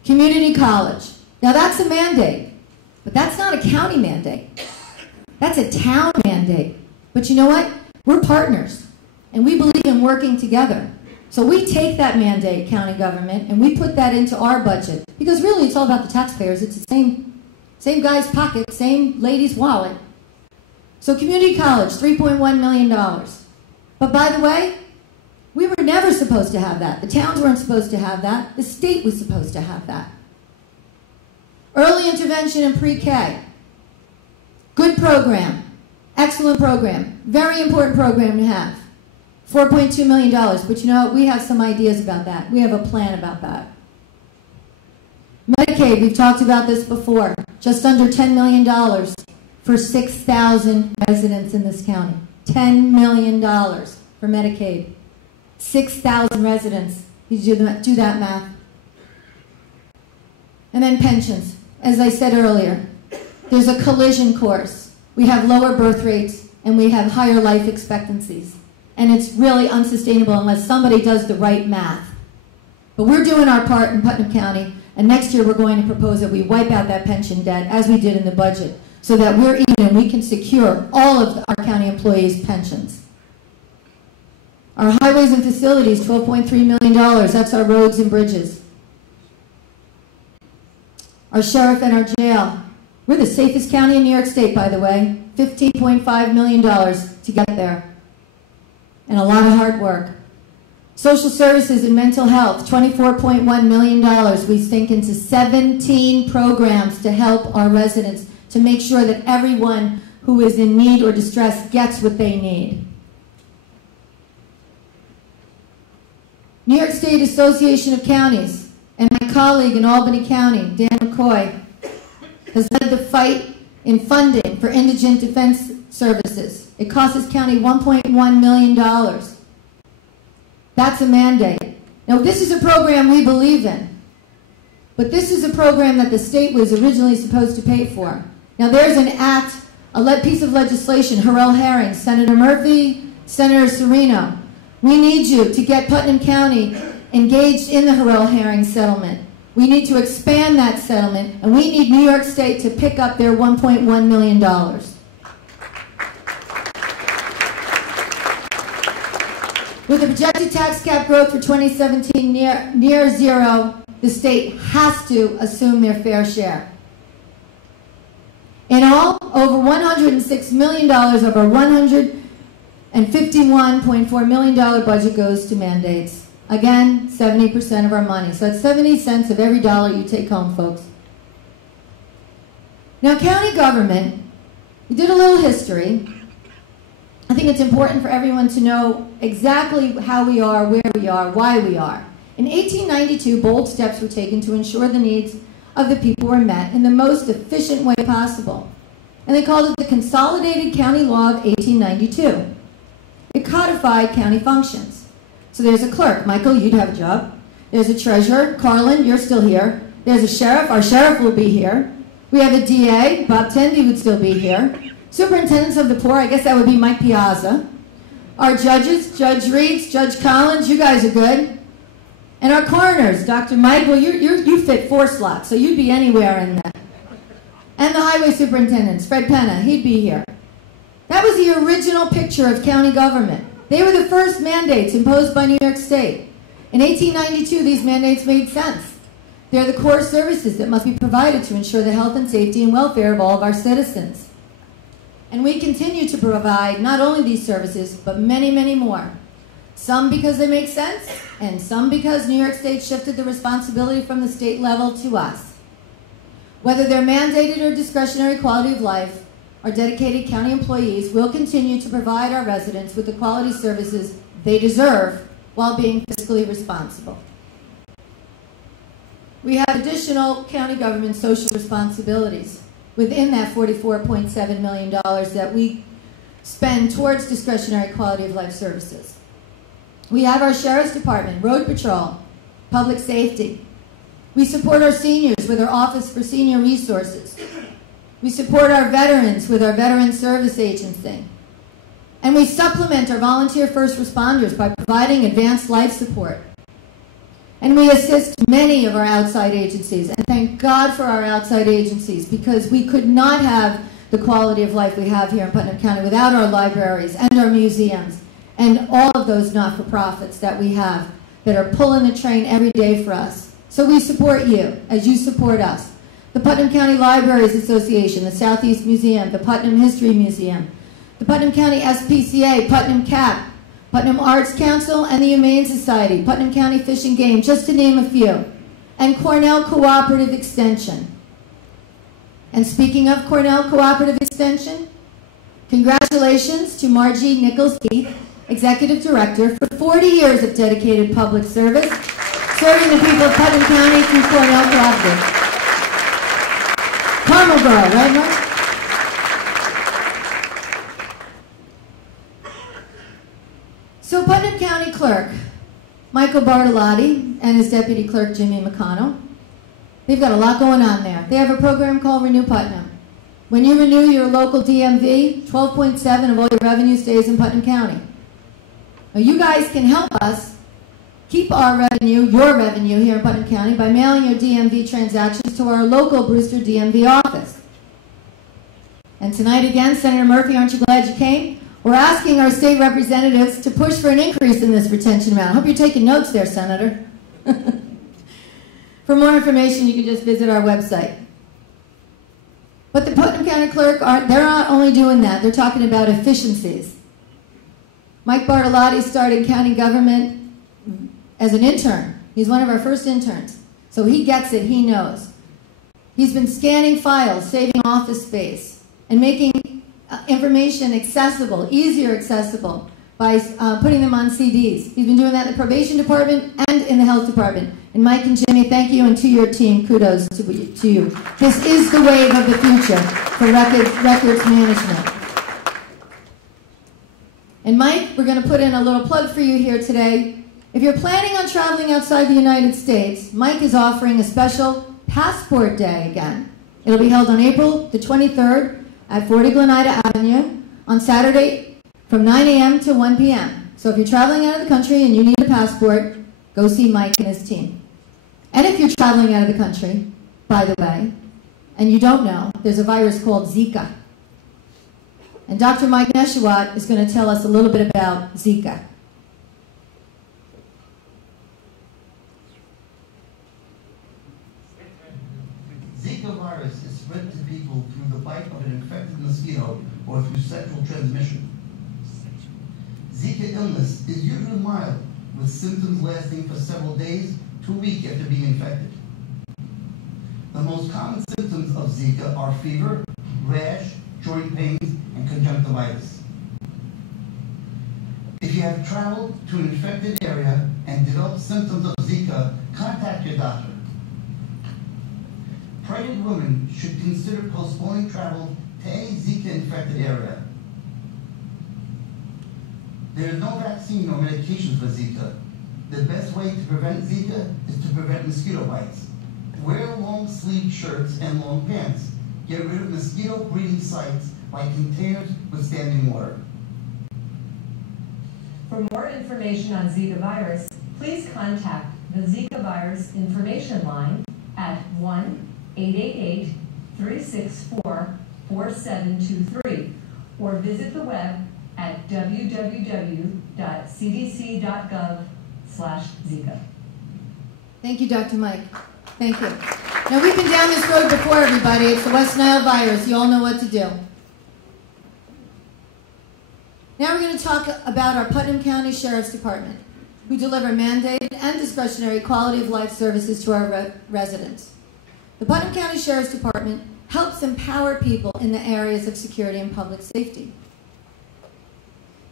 Community college. Now that's a mandate, but that's not a county mandate. That's a town mandate. But you know what? We're partners, and we believe in working together. So we take that mandate, county government, and we put that into our budget. Because really, it's all about the taxpayers. It's the same guy's pocket, same lady's wallet. So community college, $3.1 million. But by the way, we were never supposed to have that. The towns weren't supposed to have that. The state was supposed to have that. Early intervention in pre-K. Good program. Excellent program. Very important program to have. $4.2 million. But you know what? We have some ideas about that. We have a plan about that. Medicaid, we've talked about this before. Just under $10 million for 6,000 residents in this county. $10 million for Medicaid. 6,000 residents. You do that math. And then pensions. As I said earlier, there's a collision course. We have lower birth rates and we have higher life expectancies. And it's really unsustainable unless somebody does the right math. But we're doing our part in Putnam County, and next year we're going to propose that we wipe out that pension debt as we did in the budget so that we're even and we can secure all of our county employees' pensions. Our highways and facilities, $12.3 million. That's our roads and bridges. Our sheriff and our jail. We're the safest county in New York State, by the way. $15.5 million to get there. And a lot of hard work. Social services and mental health, $24.1 million. We sink into 17 programs to help our residents to make sure that everyone who is in need or distress gets what they need. New York State Association of Counties and my colleague in Albany County, Dan McCoy, has led the fight in funding for indigent defense services. It costs this county $1.1 million. That's a mandate. Now, this is a program we believe in, but this is a program that the state was originally supposed to pay for. Now, there's an act, a piece of legislation, Harrell Herring, Senator Murphy, Senator Serino. We need you to get Putnam County engaged in the Harrell Herring settlement. We need to expand that settlement, and we need New York State to pick up their $1.1 million. With the projected tax cap growth for 2017 near zero, the state has to assume their fair share. In all, over $106 million of our $151.4 million budget goes to mandates. Again, 70% of our money. So that's 70 cents of every dollar you take home, folks. Now, county government, we did a little history. I think it's important for everyone to know exactly how we are, where we are, why we are. In 1892, bold steps were taken to ensure the needs of the people were met in the most efficient way possible. And they called it the Consolidated County Law of 1892. It codified county functions. So there's a clerk. Michael, you'd have a job. There's a treasurer. Carlin, you're still here. There's a sheriff. Our sheriff will be here. We have a DA. Bob Tendy would still be here. Superintendents of the poor, I guess that would be Mike Piazza. Our judges, Judge Reeds, Judge Collins, you guys are good. And our coroners, Dr. Michael, you fit 4 slots, so you'd be anywhere in that. And the highway superintendents, Fred Penna, he'd be here. That was the original picture of county government. They were the first mandates imposed by New York State. In 1892, these mandates made sense. They're the core services that must be provided to ensure the health and safety and welfare of all of our citizens. And we continue to provide not only these services, but many, many more. Some because they make sense, and some because New York State shifted the responsibility from the state level to us. Whether they're mandated or discretionary quality of life, our dedicated county employees will continue to provide our residents with the quality services they deserve while being fiscally responsible. We have additional county government social responsibilities within that $44.7 million that we spend towards discretionary quality of life services. We have our Sheriff's Department, Road Patrol, Public Safety. We support our seniors with our Office for Senior Resources. We support our veterans with our Veteran Service Agency. And we supplement our volunteer first responders by providing advanced life support. And we assist many of our outside agencies. And thank God for our outside agencies, because we could not have the quality of life we have here in Putnam County without our libraries and our museums and all of those not-for-profits that we have that are pulling the train every day for us. So we support you as you support us. The Putnam County Libraries Association, the Southeast Museum, the Putnam History Museum, the Putnam County SPCA, Putnam CAP, Putnam Arts Council, and the Humane Society, Putnam County Fish and Game, just to name a few, and Cornell Cooperative Extension. And speaking of Cornell Cooperative Extension, congratulations to Margie Nichols-Keith, Executive Director, for 40 years of dedicated public service, serving the people of Putnam County through Cornell Cooperative. Carmel girl, right, Mark? So Putnam County Clerk Michael Bartolotti and his Deputy Clerk Jimmy McConnell, they've got a lot going on there. They have a program called Renew Putnam. When you renew your local DMV, 12.7 of all your revenue stays in Putnam County. Now you guys can help us keep our revenue, your revenue here in Putnam County by mailing your DMV transactions to our local Brewster DMV office. And tonight again, Senator Murphy, aren't you glad you came? We're asking our state representatives to push for an increase in this retention amount. I hope you're taking notes there, Senator. For more information, you can just visit our website. But the Putnam County Clerk, they're not only doing that, they're talking about efficiencies. Mike Bartolotti started county government as an intern. He's one of our first interns. So he gets it, he knows. He's been scanning files, saving office space, and making information accessible, easier accessible, by putting them on CDs. He's been doing that in the probation department and in the health department. And Mike and Jimmy, thank you, and to your team, kudos to you. This is the wave of the future for records management. And Mike, we're going to put in a little plug for you here today. If you're planning on traveling outside the United States, Mike is offering a special Passport Day again. It'll be held on April the 23rd at 40 Glenada Avenue on Saturday from 9 a.m. to 1 p.m. So if you're traveling out of the country and you need a passport, go see Mike and his team. And if you're traveling out of the country, by the way, and you don't know, there's a virus called Zika. And Dr. Mike Neshawat is going to tell us a little bit about Zika. Zika virus is spread to people through the bite of an infected mosquito or through sexual transmission. Zika illness is usually mild, with symptoms lasting for several days to a week after being infected. The most common symptoms of Zika are fever, rash, joint pains, and conjunctivitis. If you have traveled to an infected area and developed symptoms of Zika, contact your doctor. Pregnant women should consider postponing travel to any Zika-infected area. There is no vaccine or medication for Zika. The best way to prevent Zika is to prevent mosquito bites. Wear long-sleeved shirts and long pants. Get rid of mosquito breeding sites like containers with standing water. For more information on Zika virus, please contact the Zika virus information line at 1-888-364-4723 or visit the web at www.cdc.gov/Zika. Thank you, Dr. Mike. Thank you. Now, we've been down this road before, everybody. It's the West Nile virus. You all know what to do. Now we're going to talk about our Putnam County Sheriff's Department, who deliver mandated and discretionary quality of life services to our residents. The Putnam County Sheriff's Department helps empower people in the areas of security and public safety.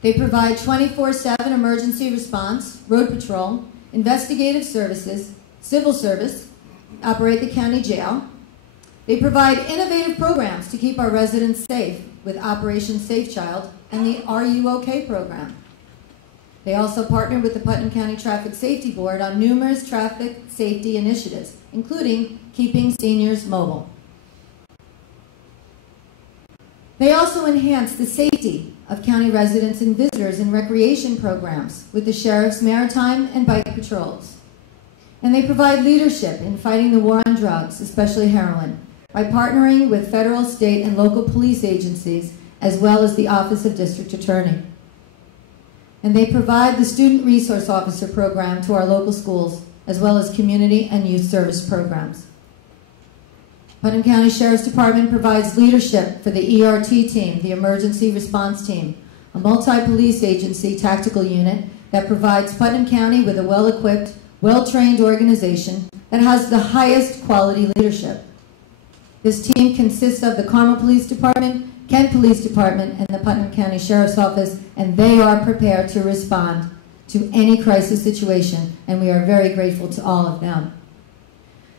They provide 24/7 emergency response, road patrol, investigative services, civil service, operate the county jail. They provide innovative programs to keep our residents safe with Operation Safe Child and the Are You OK program. They also partner with the Putnam County Traffic Safety Board on numerous traffic safety initiatives, including keeping seniors mobile. They also enhance the safety of county residents and visitors in recreation programs with the Sheriff's Maritime and Bike Patrols. And they provide leadership in fighting the war on drugs, especially heroin, by partnering with federal, state, and local police agencies, as well as the Office of District Attorney. And they provide the Student Resource Officer program to our local schools, as well as community and youth service programs. Putnam County Sheriff's Department provides leadership for the ERT team, the Emergency Response Team, a multi-police agency tactical unit that provides Putnam County with a well-equipped, well-trained organization that has the highest quality leadership. This team consists of the Carmel Police Department, Kent Police Department, and the Putnam County Sheriff's Office, and they are prepared to respond to any crisis situation, and we are very grateful to all of them.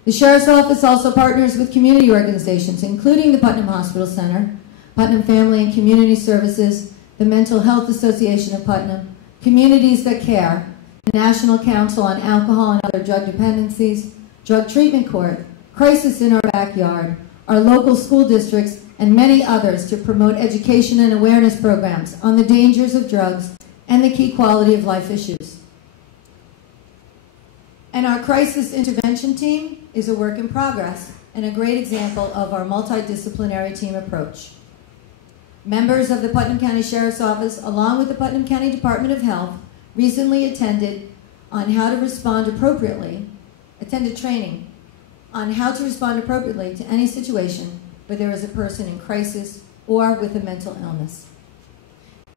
The Sheriff's Office also partners with community organizations, including the Putnam Hospital Center, Putnam Family and Community Services, the Mental Health Association of Putnam, Communities That Care, the National Council on Alcohol and Other Drug Dependencies, Drug Treatment Court, Crisis in Our Backyard, our local school districts, and many others to promote education and awareness programs on the dangers of drugs and the key quality of life issues. And our crisis intervention team is a work in progress and a great example of our multidisciplinary team approach. Members of the Putnam County Sheriff's Office, along with the Putnam County Department of Health, recently attended training on how to respond appropriately to any situation where there is a person in crisis or with a mental illness.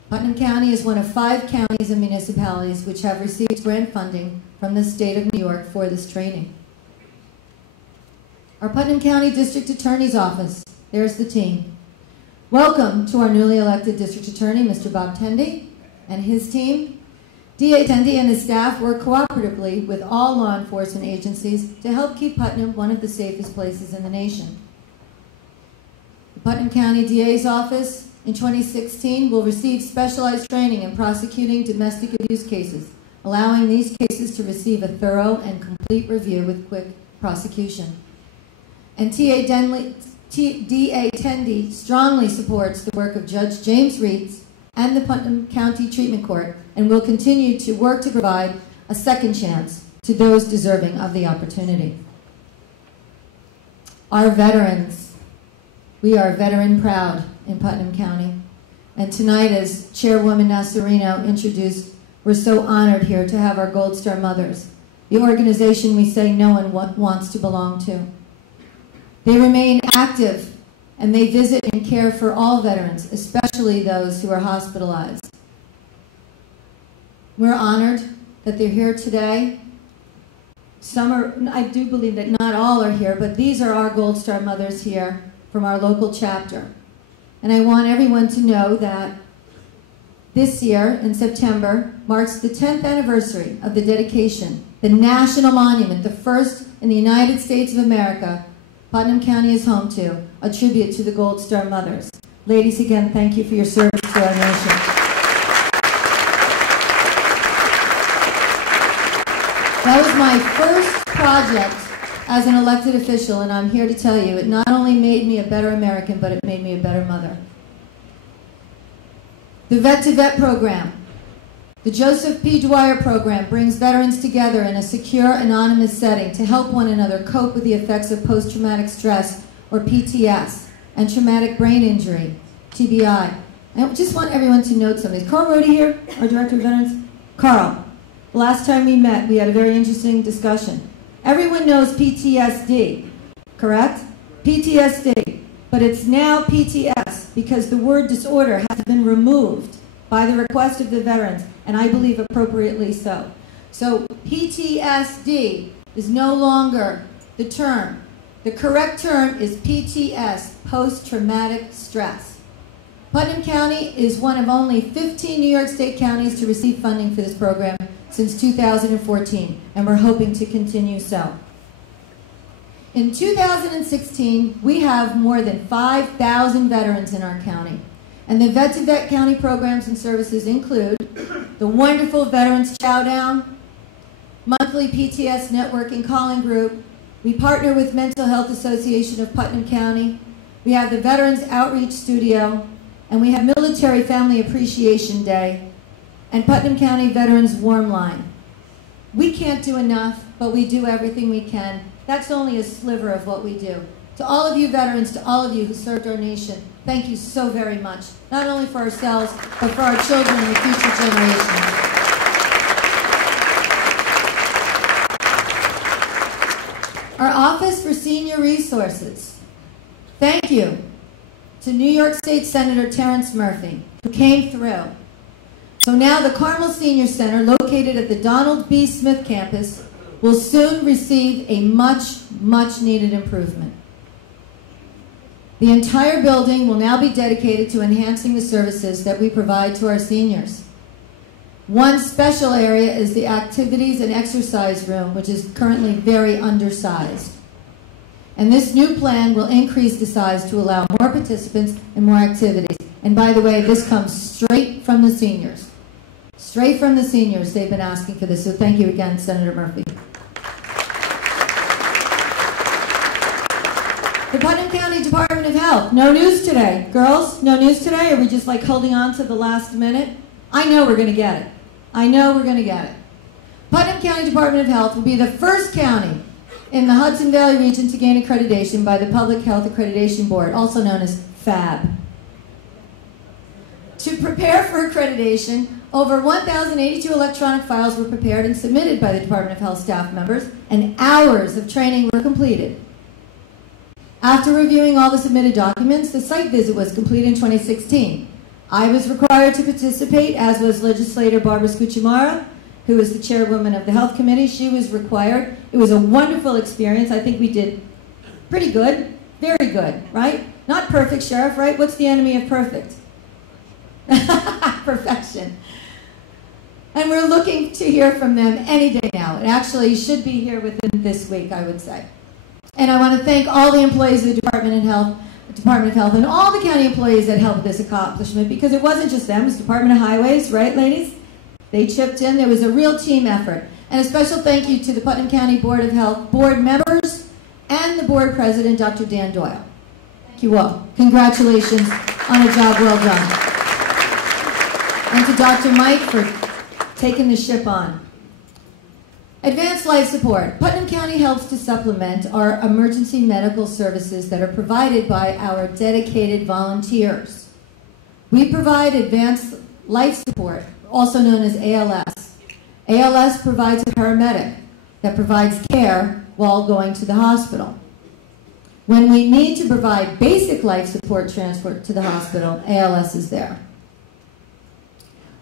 Putnam County is one of 5 counties and municipalities which have received grant funding from the state of New York for this training. Our Putnam County District Attorney's Office. There's the team. Welcome to our newly elected District Attorney, Mr. Bob Tendy, and his team. DA Tendy and his staff work cooperatively with all law enforcement agencies to help keep Putnam one of the safest places in the nation. The Putnam County DA's Office in 2016 will receive specialized training in prosecuting domestic abuse cases, allowing these cases to receive a thorough and complete review with quick prosecution. And DA Tendy strongly supports the work of Judge James Reitz and the Putnam County Treatment Court, and will continue to work to provide a second chance to those deserving of the opportunity. Our veterans. We are veteran proud in Putnam County. And tonight, as Chairwoman Nassarino introduced, we're so honored here to have our Gold Star Mothers, the organization we say no one wants to belong to. They remain active, and they visit and care for all veterans, especially those who are hospitalized. We're honored that they're here today. Some are, I do believe that not all are here, but these are our Gold Star Mothers here from our local chapter. And I want everyone to know that this year, in September, marks the 10th anniversary of the dedication, the national monument, the first in the United States of America, Putnam County is home to, a tribute to the Gold Star Mothers. Ladies, again, thank you for your service to our nation. That was my first project as an elected official, and I'm here to tell you, it not only made me a better American, but it made me a better mother. The Vet to Vet program. The Joseph P. Dwyer program brings veterans together in a secure, anonymous setting to help one another cope with the effects of post-traumatic stress, or PTS, and traumatic brain injury, TBI. I just want everyone to note something. Is Carl Rody here, our Director of Veterans? Carl, last time we met, we had a very interesting discussion. Everyone knows PTSD, correct? PTSD, but it's now PTS because the word disorder has been removed by the request of the veterans, and I believe appropriately so. So PTSD is no longer the term. The correct term is PTS, post-traumatic stress. Putnam County is one of only 15 New York State counties to receive funding for this program since 2014, and we're hoping to continue so. In 2016, we have more than 5,000 veterans in our county. And the Vet to Vet County programs and services include the wonderful Veterans Chowdown, monthly PTS networking calling group. We partner with Mental Health Association of Putnam County. We have the Veterans Outreach Studio, and we have Military Family Appreciation Day, and Putnam County Veterans Warm Line. We can't do enough, but we do everything we can. That's only a sliver of what we do. To all of you veterans, to all of you who served our nation, thank you so very much, not only for ourselves, but for our children and the future generations. Our Office for Senior Resources. Thank you to New York State Senator Terrence Murphy, who came through. So now the Carmel Senior Center, located at the Donald B. Smith campus, will soon receive a much, much needed improvement. The entire building will now be dedicated to enhancing the services that we provide to our seniors. One special area is the activities and exercise room, which is currently very undersized. And this new plan will increase the size to allow more participants and more activities. And by the way, this comes straight from the seniors. Straight from the seniors, they've been asking for this. So thank you again, Senator Murphy. The Putnam County Department of Health. No news today. Girls, no news today? Are we just like holding on to the last minute? I know we're going to get it. I know we're going to get it. Putnam County Department of Health will be the first county in the Hudson Valley region to gain accreditation by the Public Health Accreditation Board, also known as FAB. To prepare for accreditation, over 1,082 electronic files were prepared and submitted by the Department of Health staff members, and hours of training were completed. After reviewing all the submitted documents, the site visit was completed in 2016. I was required to participate, as was legislator Barbara Scucciamara, who is the chairwoman of the Health Committee. She was required. It was a wonderful experience. I think we did Pretty good. Very good, right? Not perfect, Sheriff, right? What's the enemy of perfect? Perfection. And we're looking to hear from them any day now. It actually should be here within this week, I would say. And I want to thank all the employees of the Department of Health, and all the county employees that helped this accomplishment, because it wasn't just them, it was Department of Highways, right, ladies? They chipped in. There was a real team effort. And a special thank you to the Putnam County Board of Health board members and the board president, Dr. Dan Doyle. Thank you all. Congratulations on a job well done. And to Dr. Mike for taking the ship on. Advanced life support. Putnam County helps to supplement our emergency medical services that are provided by our dedicated volunteers. We provide advanced life support, also known as ALS. ALS provides a paramedic that provides care while going to the hospital. When we need to provide basic life support transport to the hospital, ALS is there.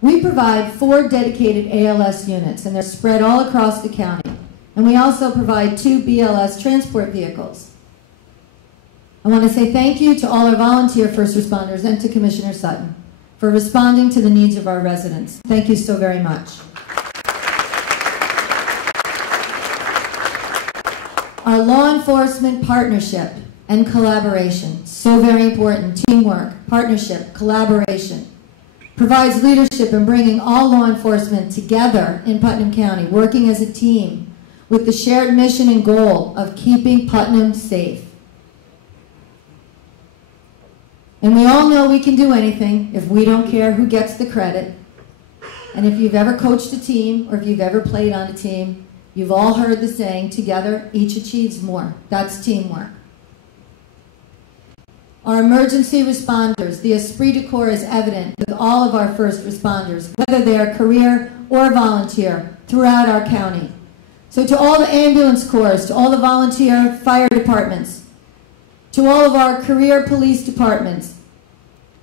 We provide 4 dedicated ALS units, and they're spread all across the county. And we also provide 2 BLS transport vehicles. I want to say thank you to all our volunteer first responders and to Commissioner Sutton for responding to the needs of our residents. Thank you so very much. Our law enforcement partnership and collaboration, so very important. Teamwork, partnership, collaboration. Provides leadership in bringing all law enforcement together in Putnam County, working as a team with the shared mission and goal of keeping Putnam safe. And we all know we can do anything if we don't care who gets the credit. And if you've ever coached a team or if you've ever played on a team, you've all heard the saying, together each achieves more. That's teamwork. Our emergency responders, the esprit de corps is evident with all of our first responders, whether they are career or volunteer, throughout our county. So to all the ambulance corps, to all the volunteer fire departments, to all of our career police departments,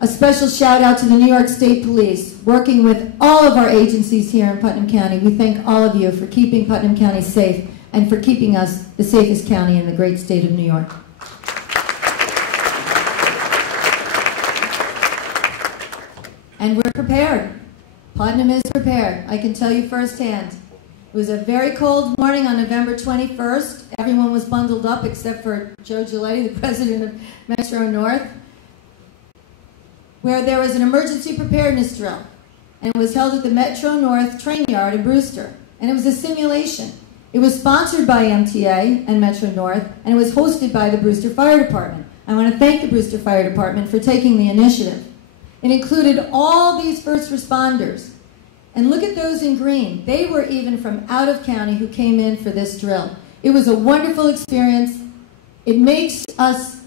a special shout out to the New York State Police, working with all of our agencies here in Putnam County. We thank all of you for keeping Putnam County safe and for keeping us the safest county in the great state of New York. And we're prepared. Putnam is prepared. I can tell you firsthand. It was a very cold morning on November 21st. Everyone was bundled up except for Joe Giletti, the president of Metro North, where there was an emergency preparedness drill. And it was held at the Metro North train yard in Brewster. And it was a simulation. It was sponsored by MTA and Metro North, and it was hosted by the Brewster Fire Department. I want to thank the Brewster Fire Department for taking the initiative. It included all these first responders. And look at those in green. They were even from out of county who came in for this drill. It was a wonderful experience. It makes us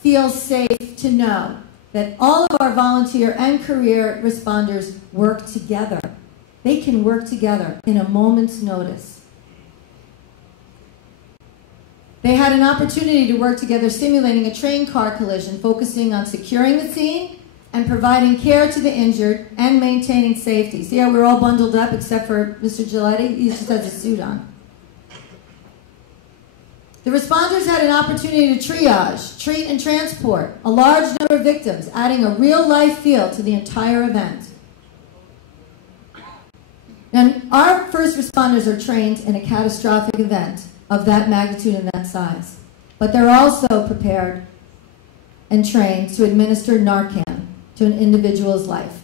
feel safe to know that all of our volunteer and career responders work together. They can work together in a moment's notice. They had an opportunity to work together simulating a train car collision, focusing on securing the scene and providing care to the injured and maintaining safety. See how we're all bundled up except for Mr. Giletti? He just has a suit on. The responders had an opportunity to triage, treat, and transport a large number of victims, adding a real-life feel to the entire event. Now, our first responders are trained in a catastrophic event of that magnitude and that size, but they're also prepared and trained to administer Narcan to an individual's life.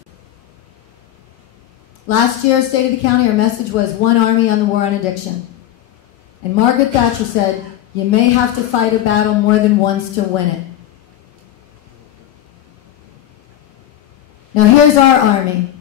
Last year, State of the County, our message was one army on the war on addiction. And Margaret Thatcher said, you may have to fight a battle more than once to win it. Now here's our army.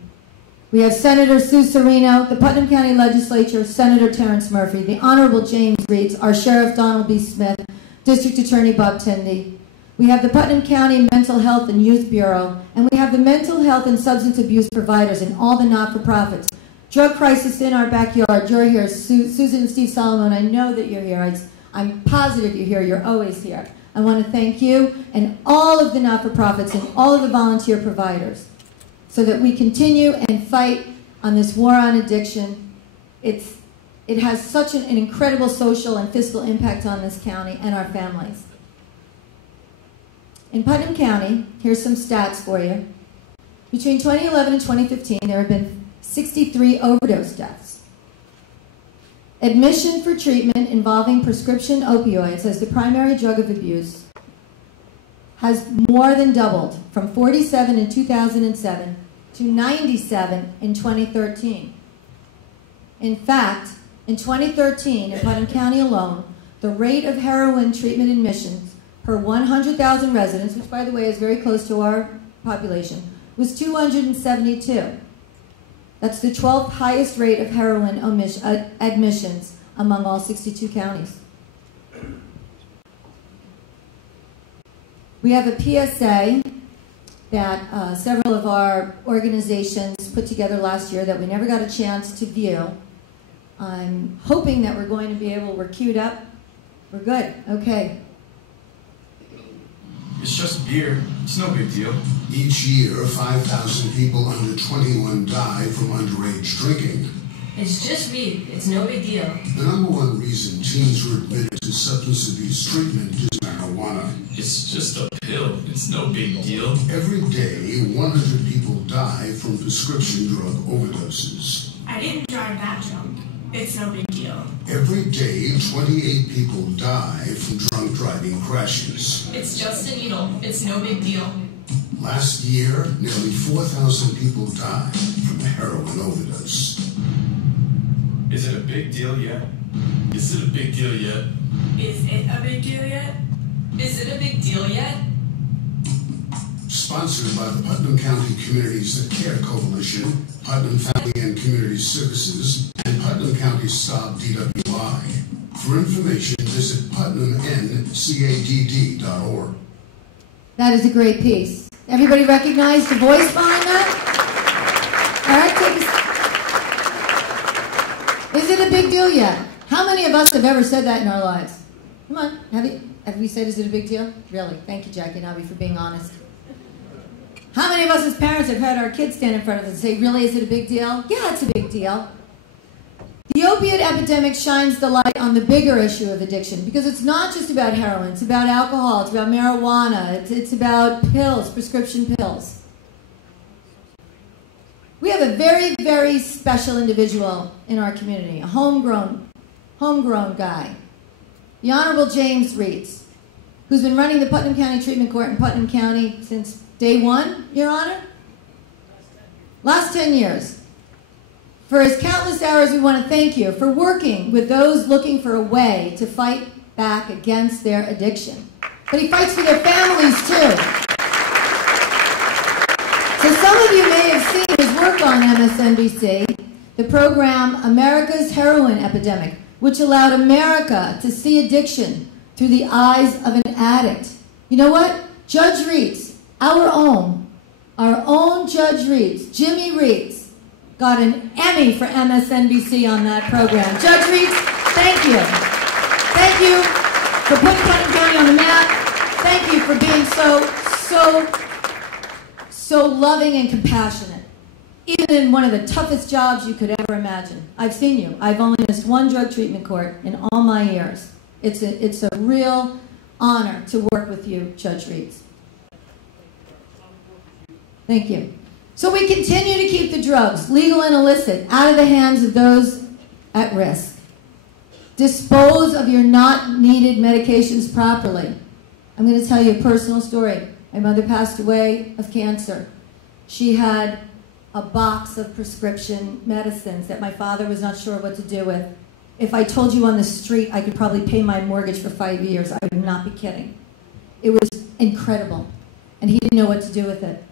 We have Senator Sue Serino, the Putnam County Legislature, Senator Terrence Murphy, the Honorable James Reeds, our Sheriff Donald B. Smith, District Attorney Bob Tindy. We have the Putnam County Mental Health and Youth Bureau, and we have the mental health and substance abuse providers and all the not-for-profits. Drug crisis in our backyard. You're here. Susan and Steve Solomon, I know that you're here. I'm positive you're here. You're always here. I want to thank you and all of the not-for-profits and all of the volunteer providers so that we continue and fight on this war on addiction. It has such an incredible social and fiscal impact on this county and our families. In Putnam County, here's some stats for you. Between 2011 and 2015, there have been 63 overdose deaths. Admission for treatment involving prescription opioids as the primary drug of abuse has more than doubled from 47 in 2007 to 97 in 2013. In fact, in 2013, in Putnam County alone, the rate of heroin treatment admissions per 100,000 residents, which by the way is very close to our population, was 272. That's the 12th highest rate of heroin admissions among all 62 counties. We have a PSA that several of our organizations put together last year that we never got a chance to view. I'm hoping that we're going to be able, we're queued up. We're good, okay. It's just beer. It's no big deal. Each year, 5,000 people under 21 die from underage drinking. It's just weed. It's no big deal. The number one reason teens are admitted to substance abuse treatment is marijuana. It's just a pill. It's no big deal. Every day, 100 people die from prescription drug overdoses. I didn't drive that drunk. It's no big deal. Every day, 28 people die from drunk driving crashes. It's just a needle. It's no big deal. Last year, nearly 4,000 people died from a heroin overdose. Is it a big deal yet? Is it a big deal yet? Is it a big deal yet? Is it a big deal yet? Sponsored by the Putnam County Communities That Care Coalition, Putnam Family and Community Services, and Putnam County Stop DWI. For information, visit putnamncadd.org. That is a great piece. Everybody recognize the voice behind that? All right, is it a big deal yet? How many of us have ever said that in our lives? Come on, have we said, is it a big deal? Really? Thank you, Jackie and Abby, for being honest. How many of us as parents have had our kids stand in front of us and say, really, is it a big deal? Yeah, it's a big deal. The opiate epidemic shines the light on the bigger issue of addiction because it's not just about heroin, it's about alcohol, it's about marijuana, it's about pills, prescription pills. We have a very, very special individual in our community, a homegrown guy, the Honorable James Reeds, who's been running the Putnam County Treatment Court in Putnam County since day one, Your Honor? Last 10 years. For his countless hours, we want to thank you for working with those looking for a way to fight back against their addiction. But he fights for their families, too. So some of you may have seen his work on MSNBC, the program America's Heroin Epidemic, which allowed America to see addiction through the eyes of an addict. You know what? Judge Reeds, our own Judge Reeds, Jimmy Reeds, got an Emmy for MSNBC on that program. Judge Reeds, thank you. Thank you for putting Putnam County on the map. Thank you for being so loving and compassionate. Even in one of the toughest jobs you could ever imagine. I've seen you. I've only missed one drug treatment court in all my years. It's a real honor to work with you, Judge Reeds. Thank you. So we continue to keep the drugs, legal and illicit, out of the hands of those at risk. Dispose of your not needed medications properly. I'm going to tell you a personal story. My mother passed away of cancer. She had a box of prescription medicines that my father was not sure what to do with. If I told you on the street I could probably pay my mortgage for 5 years, I would not be kidding. It was incredible. And he didn't know what to do with it.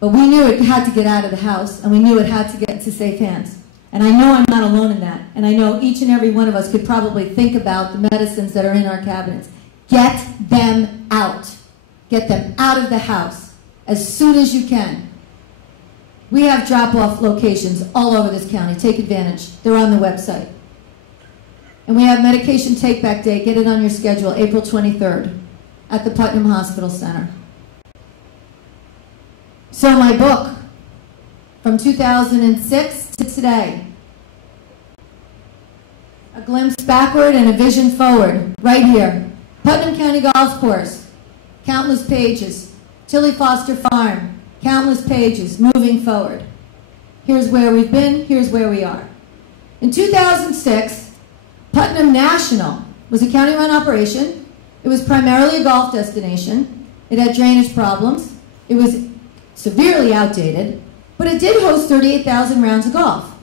But we knew it had to get out of the house, and we knew it had to get into safe hands. And I know I'm not alone in that. And I know each and every one of us could probably think about the medicines that are in our cabinets. Get them out. Get them out of the house as soon as you can. We have drop-off locations all over this county. Take advantage. They're on the website. And we have Medication Take-Back Day. Get it on your schedule, April 23rd at the Putnam Hospital Center. So my book, from 2006 to today, a glimpse backward and a vision forward, right here. Putnam County Golf Course, countless pages. Tilly Foster Farm, countless pages, moving forward. Here's where we've been, here's where we are. In 2006, Putnam National was a county-run operation. It was primarily a golf destination. It had drainage problems. It was severely outdated, but it did host 38,000 rounds of golf.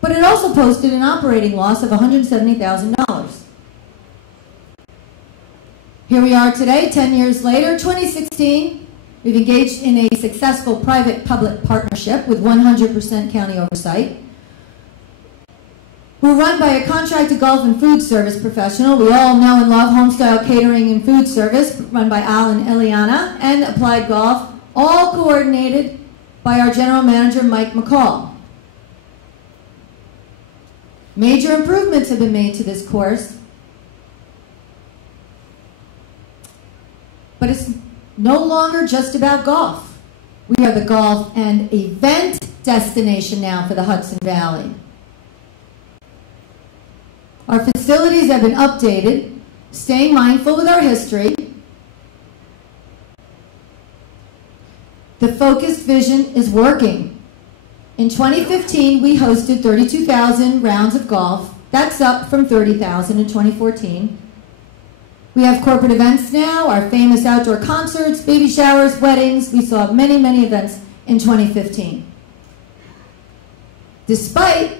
But it also posted an operating loss of $170,000. Here we are today, 10 years later, 2016. We've engaged in a successful private-public partnership with 100% county oversight. We're run by a contracted golf and food service professional. We all know and love Homestyle Catering and Food Service, run by Al and Eliana, and Applied Golf, all coordinated by our general manager, Mike McCall. Major improvements have been made to this course, but it's no longer just about golf. We are the golf and event destination now for the Hudson Valley. Our facilities have been updated, staying mindful with our history. The focused vision is working. In 2015, we hosted 32,000 rounds of golf. That's up from 30,000 in 2014. We have corporate events now, our famous outdoor concerts, baby showers, weddings. We saw many, many events in 2015. Despite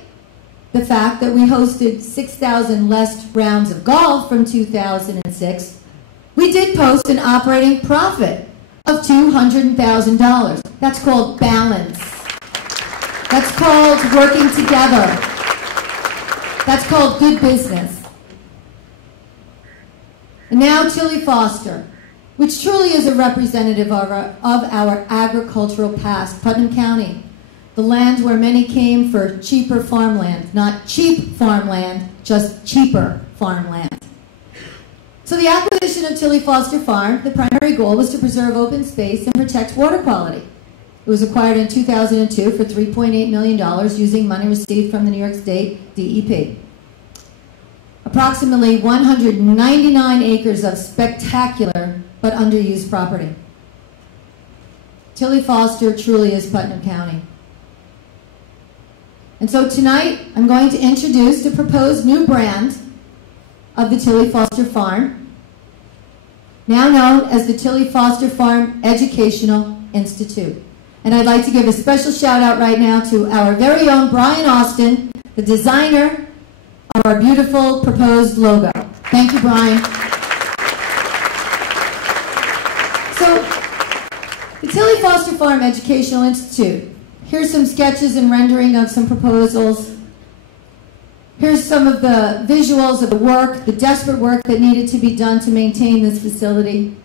the fact that we hosted 6,000 less rounds of golf from 2006, we did post an operating profit of $200,000. That's called balance. That's called working together. That's called good business. And now Tilly Foster, which truly is a representative of our agricultural past, Putnam County, the land where many came for cheaper farmland, not cheap farmland, just cheaper farmland. So the acquisition of Tilly Foster Farm, the primary goal was to preserve open space and protect water quality. It was acquired in 2002 for $3.8 million using money received from the New York State DEP. Approximately 199 acres of spectacular but underused property. Tilly Foster truly is Putnam County. And so tonight, I'm going to introduce the proposed new brand of the Tilly Foster Farm, now known as the Tilly Foster Farm Educational Institute. And I'd like to give a special shout out right now to our very own Brian Austin, the designer of our beautiful proposed logo. Thank you, Brian. So, the Tilly Foster Farm Educational Institute. Here's some sketches and rendering of some proposals. Here's some of the visuals of the work, the desperate work that needed to be done to maintain this facility.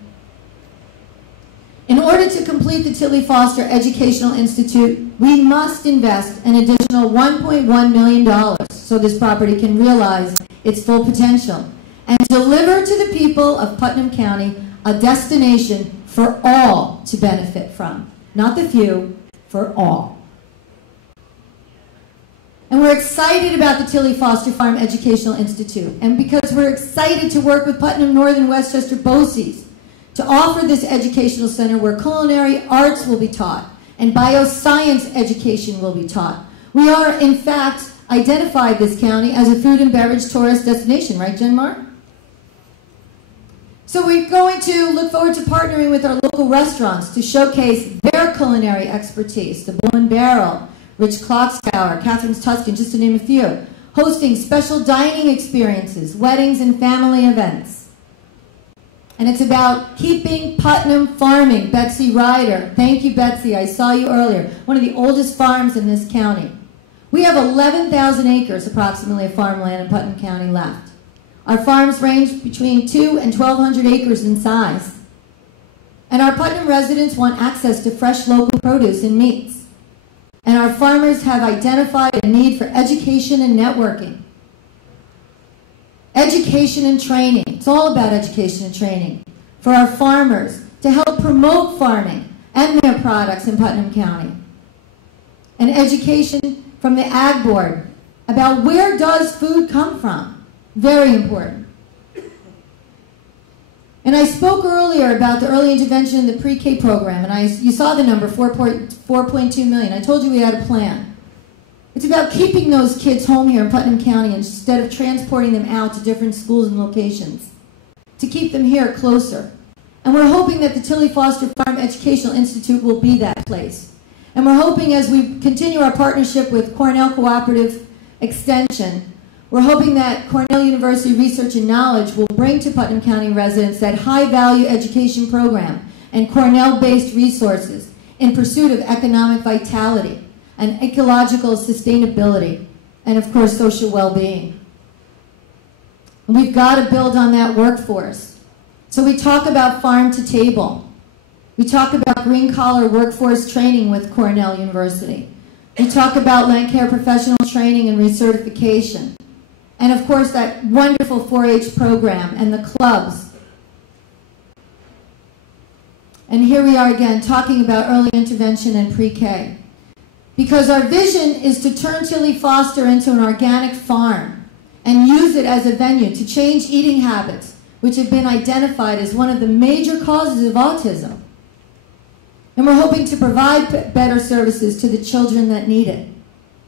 In order to complete the Tilly Foster Educational Institute, we must invest an additional $1.1 million so this property can realize its full potential and deliver to the people of Putnam County a destination for all to benefit from. Not the few, for all. And we're excited about the Tilly Foster Farm Educational Institute, and because we're excited to work with Putnam Northern Westchester BOCES to offer this educational center where culinary arts will be taught and bioscience education will be taught. We are, in fact, identified this county as a food and beverage tourist destination, right, Jen Mar? So we're going to look forward to partnering with our local restaurants to showcase their culinary expertise, the Bull and Barrel, Rich Clock's Tower, Catherine's Tuscan, just to name a few, hosting special dining experiences, weddings, and family events. And it's about keeping Putnam farming. Betsy Ryder, thank you, Betsy, I saw you earlier, one of the oldest farms in this county. We have 11,000 acres approximately of farmland in Putnam County left. Our farms range between 200 and 1,200 acres in size. And our Putnam residents want access to fresh local produce and meats. And our farmers have identified a need for education and networking. Education and training. It's all about education and training for our farmers to help promote farming and their products in Putnam County. And education from the Ag Board about where does food come from. Very important. And I spoke earlier about the early intervention in the pre-K program, and you saw the number, 4.2 million. I told you we had a plan. It's about keeping those kids home here in Putnam County instead of transporting them out to different schools and locations, to keep them here closer. And we're hoping that the Tilly Foster Farm Educational Institute will be that place. And we're hoping as we continue our partnership with Cornell Cooperative Extension, we're hoping that Cornell University Research and Knowledge will bring to Putnam County residents that high-value education program and Cornell-based resources in pursuit of economic vitality and ecological sustainability and, of course, social well-being. And we've got to build on that workforce. So we talk about farm to table. We talk about green-collar workforce training with Cornell University. We talk about land care professional training and recertification. And of course, that wonderful 4-H program and the clubs. And here we are again talking about early intervention and pre-K. Because our vision is to turn Tilly Foster into an organic farm and use it as a venue to change eating habits, which have been identified as one of the major causes of autism. And we're hoping to provide better services to the children that need it,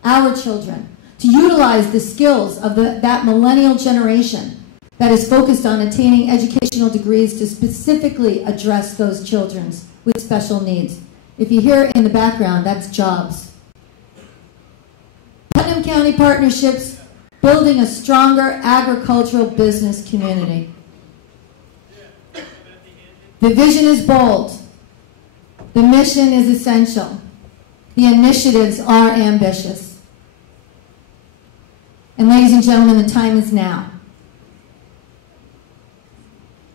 our children, to utilize the skills of that millennial generation that is focused on attaining educational degrees to specifically address those children with special needs. If you hear in the background, that's jobs. Putnam County Partnerships, building a stronger agricultural business community. The vision is bold. The mission is essential. The initiatives are ambitious. And ladies and gentlemen, the time is now.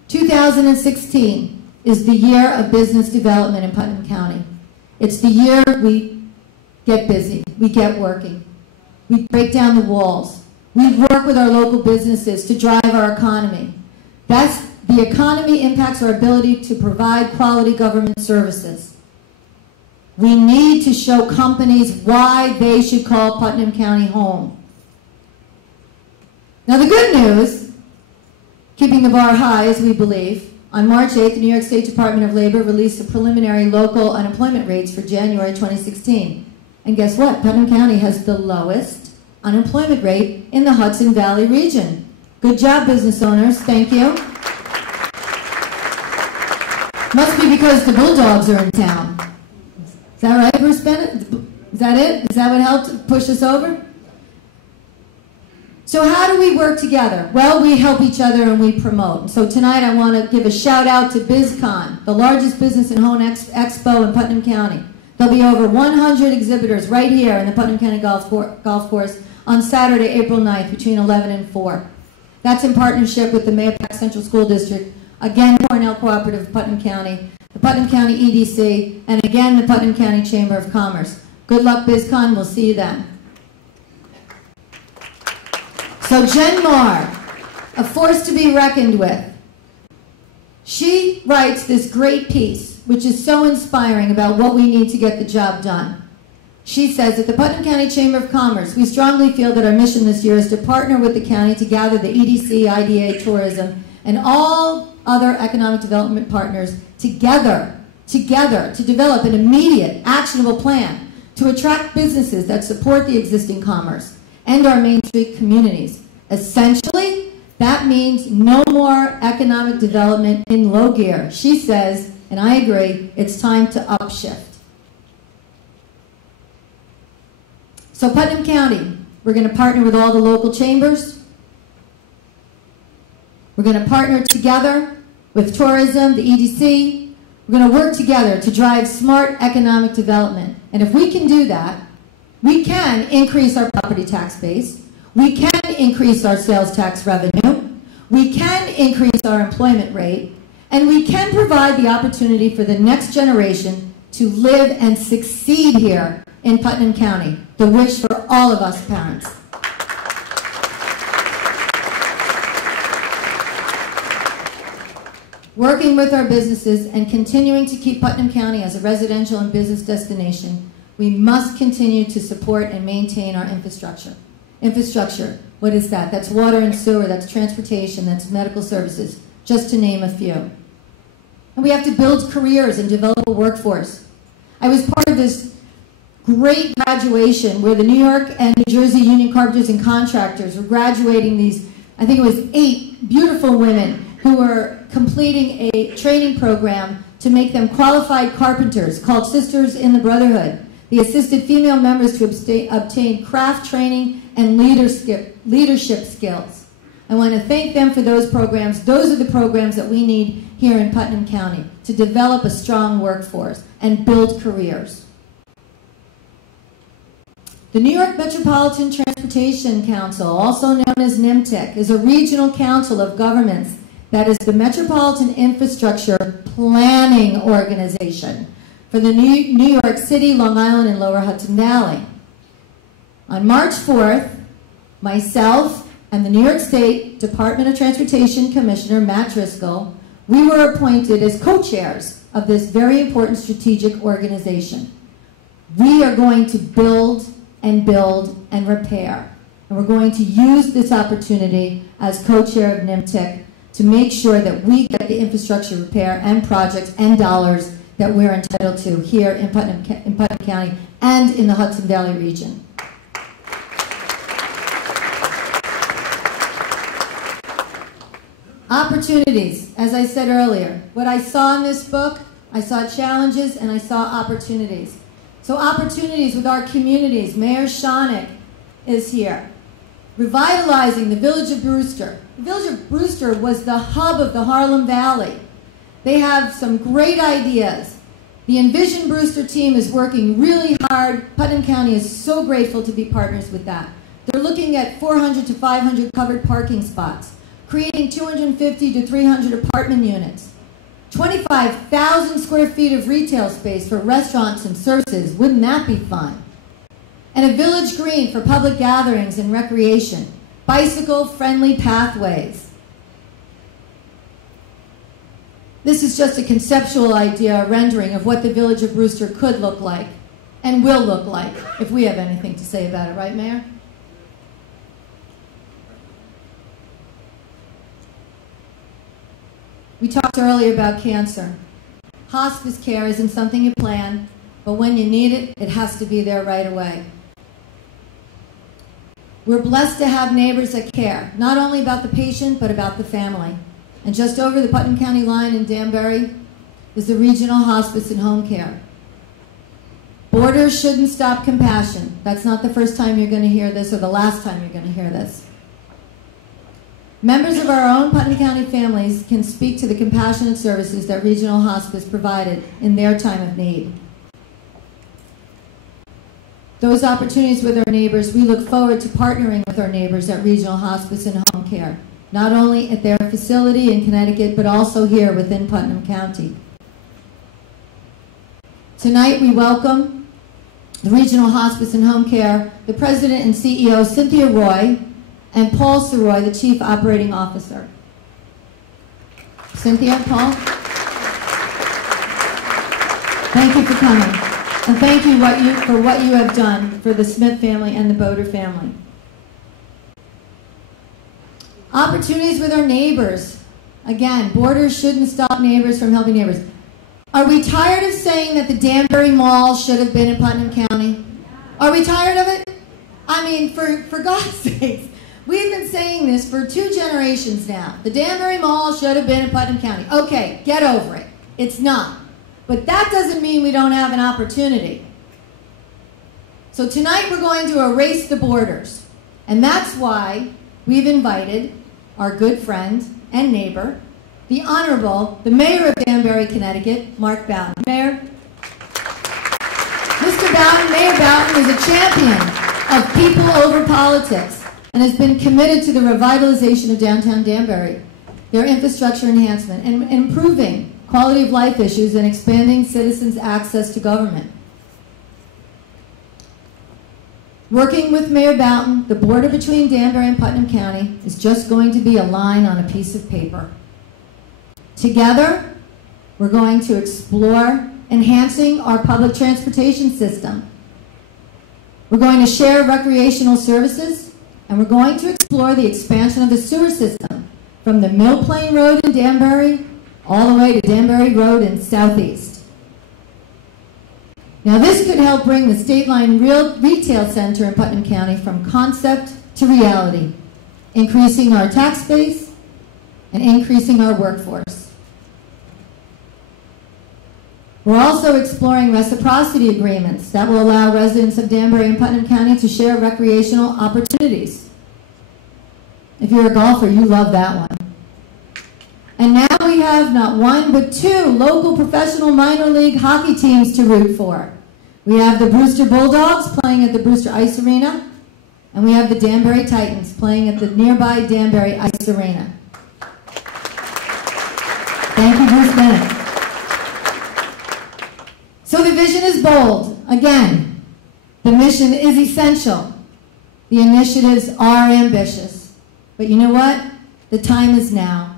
2016 is the year of business development in Putnam County. It's the year we get busy, we get working, we break down the walls, we work with our local businesses to drive our economy. The economy impacts our ability to provide quality government services. We need to show companies why they should call Putnam County home. Now the good news, keeping the bar high as we believe, on March 8th, the New York State Department of Labor released the preliminary local unemployment rates for January 2016. And guess what? Putnam County has the lowest unemployment rate in the Hudson Valley region. Good job, business owners. Thank you. Must be because the Bulldogs are in town. Is that right, Bruce Bennett? Is that it? Is that what helped push us over? So how do we work together? Well, we help each other and we promote. So tonight I want to give a shout out to BizCon, the largest business and home expo in Putnam County. There'll be over 100 exhibitors right here in the Putnam County Golf Course on Saturday, April 9th between 11 and 4. That's in partnership with the Mahopac Central School District, again Cornell Cooperative of Putnam County, the Putnam County EDC, and again the Putnam County Chamber of Commerce. Good luck, BizCon. We'll see you then. So Jen Marr, a force to be reckoned with. She writes this great piece, which is so inspiring about what we need to get the job done. She says, at the Putnam County Chamber of Commerce, we strongly feel that our mission this year is to partner with the county to gather the EDC, IDA, tourism, and all other economic development partners together to develop an immediate, actionable plan to attract businesses that support the existing commerce and our Main Street communities. Essentially, that means no more economic development in low gear. She says, and I agree, it's time to upshift. So Putnam County, we're going to partner with all the local chambers. We're going to partner together with tourism, the EDC. We're going to work together to drive smart economic development. And if we can do that, we can increase our property tax base. We can increase our sales tax revenue. We can increase our employment rate. And we can provide the opportunity for the next generation to live and succeed here in Putnam County, the wish for all of us parents. Working with our businesses and continuing to keep Putnam County as a residential and business destination, we must continue to support and maintain our infrastructure. Infrastructure, what is that? That's water and sewer, that's transportation, that's medical services. just to name a few. And we have to build careers and develop a workforce. I was part of this great graduation where the New York and New Jersey Union Carpenters and Contractors were graduating these, I think it was 8 beautiful women who were completing a training program to make them qualified carpenters called Sisters in the Brotherhood. They assisted female members to obtain craft training and leadership skills. I want to thank them for those programs. Those are the programs that we need here in Putnam County to develop a strong workforce and build careers. The New York Metropolitan Transportation Council, also known as NMTC, is a regional council of governments that is the Metropolitan Infrastructure Planning Organization for the New York City, Long Island, and Lower Hudson Valley. On March 4th, myself and the New York State Department of Transportation Commissioner, Matt Driscoll, we were appointed as co-chairs of this very important strategic organization. We are going to build and repair. And we're going to use this opportunity as co-chair of NMTC to make sure that we get the infrastructure repair and projects and dollars that we're entitled to here in Putnam County and in the Hudson Valley region. Opportunities, as I said earlier, what I saw in this book, I saw challenges and I saw opportunities. So opportunities with our communities. Mayor Shonick is here. Revitalizing the village of Brewster. The village of Brewster was the hub of the Harlem Valley. They have some great ideas. The Envision Brewster team is working really hard. Putnam County is so grateful to be partners with that. They're looking at 400 to 500 covered parking spots, creating 250 to 300 apartment units, 25,000 square feet of retail space for restaurants and services. Wouldn't that be fun? And a village green for public gatherings and recreation, bicycle-friendly pathways. This is just a conceptual idea, a rendering of what the village of Brewster could look like and will look like, if we have anything to say about it, right, Mayor? We talked earlier about cancer. Hospice care isn't something you plan, but when you need it, it has to be there right away. We're blessed to have neighbors that care, not only about the patient, but about the family. And just over the Putnam County line in Danbury is the Regional Hospice and Home Care. Borders shouldn't stop compassion. That's not the first time you're going to hear this or the last time you're going to hear this. Members of our own Putnam County families can speak to the compassionate services that Regional Hospice provided in their time of need. Those opportunities with our neighbors, we look forward to partnering with our neighbors at Regional Hospice and Home Care, not only at their facility in Connecticut, but also here within Putnam County. Tonight we welcome the Regional Hospice and Home Care, the President and CEO, Cynthia Roy, and Paul Soroy, the Chief Operating Officer. Cynthia, Paul. Thank you for coming. And thank you for what you have done for the Smith family and the Boder family. Opportunities with our neighbors. Again, borders shouldn't stop neighbors from helping neighbors. Are we tired of saying that the Danbury Mall should have been in Putnam County? Are we tired of it? I mean, for God's sakes. We've been saying this for 2 generations now. The Danbury Mall should have been in Putnam County. Okay, get over it. It's not. But that doesn't mean we don't have an opportunity. So tonight we're going to erase the borders. And that's why we've invited our good friend and neighbor, the Honorable, the Mayor of Danbury, Connecticut, Mark Boughton. Mayor? Mr. Boughton, Mayor Boughton is a champion of people over politics and has been committed to the revitalization of downtown Danbury, their infrastructure enhancement, and improving quality of life issues and expanding citizens' access to government. Working with Mayor Boughton, the border between Danbury and Putnam County is just going to be a line on a piece of paper. Together, we're going to explore enhancing our public transportation system. We're going to share recreational services, and we're going to explore the expansion of the sewer system from the Mill Plain Road in Danbury all the way to Danbury Road in Southeast. Now this could help bring the State Line Retail Center in Putnam County from concept to reality, increasing our tax base and increasing our workforce. We're also exploring reciprocity agreements that will allow residents of Danbury and Putnam County to share recreational opportunities. If you're a golfer, you love that one. And now we have not one, but two local professional minor league hockey teams to root for. We have the Brewster Bulldogs playing at the Brewster Ice Arena, and we have the Danbury Titans playing at the nearby Danbury Ice Arena. Thank you, Bruce Bennett. So the vision is bold. Again, the mission is essential. The initiatives are ambitious. But you know what? The time is now.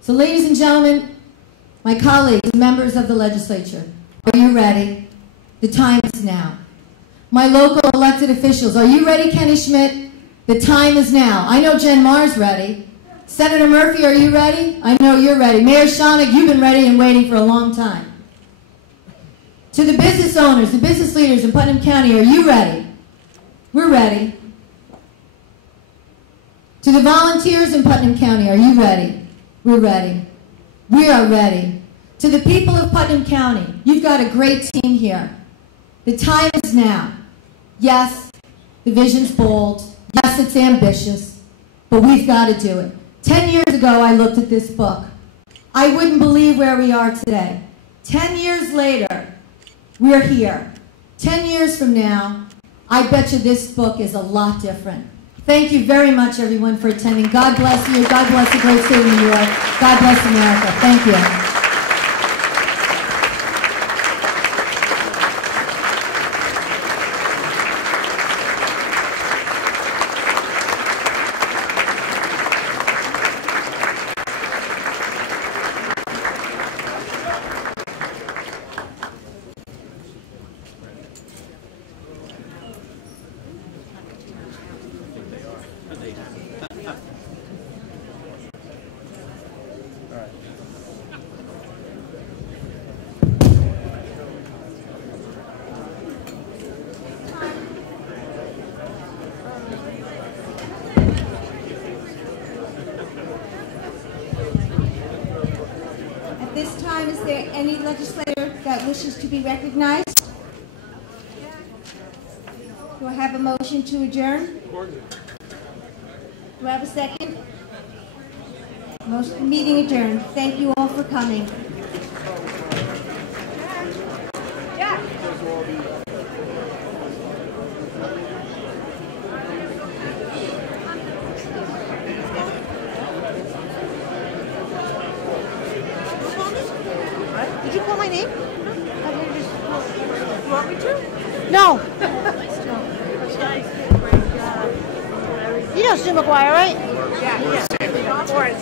So ladies and gentlemen, my colleagues, members of the legislature, are you ready? The time is now. My local elected officials, are you ready, Kenny Schmidt? The time is now. I know Jen Marr's ready. Senator Murphy, are you ready? I know you're ready. Mayor Schoenig, you've been ready and waiting for a long time. To the business owners, the business leaders in Putnam County, are you ready? We're ready. To the volunteers in Putnam County, are you ready? We're ready. We are ready. To the people of Putnam County, you've got a great team here. The time is now. Yes, the vision's bold. Yes, it's ambitious. But we've got to do it. 10 years ago, I looked at this book. I wouldn't believe where we are today. 10 years later, we're here. 10 years from now, I bet you this book is a lot different. Thank you very much, everyone, for attending. God bless you. God bless the great state of New York. God bless America. Thank you. Is there any legislator that wishes to be recognized? Do I have a motion to adjourn? Do I have a second? Meeting adjourned. Thank you all for coming. Did you call my name? You want me to? No. You know Sue McGuire, right? Yeah. Of course.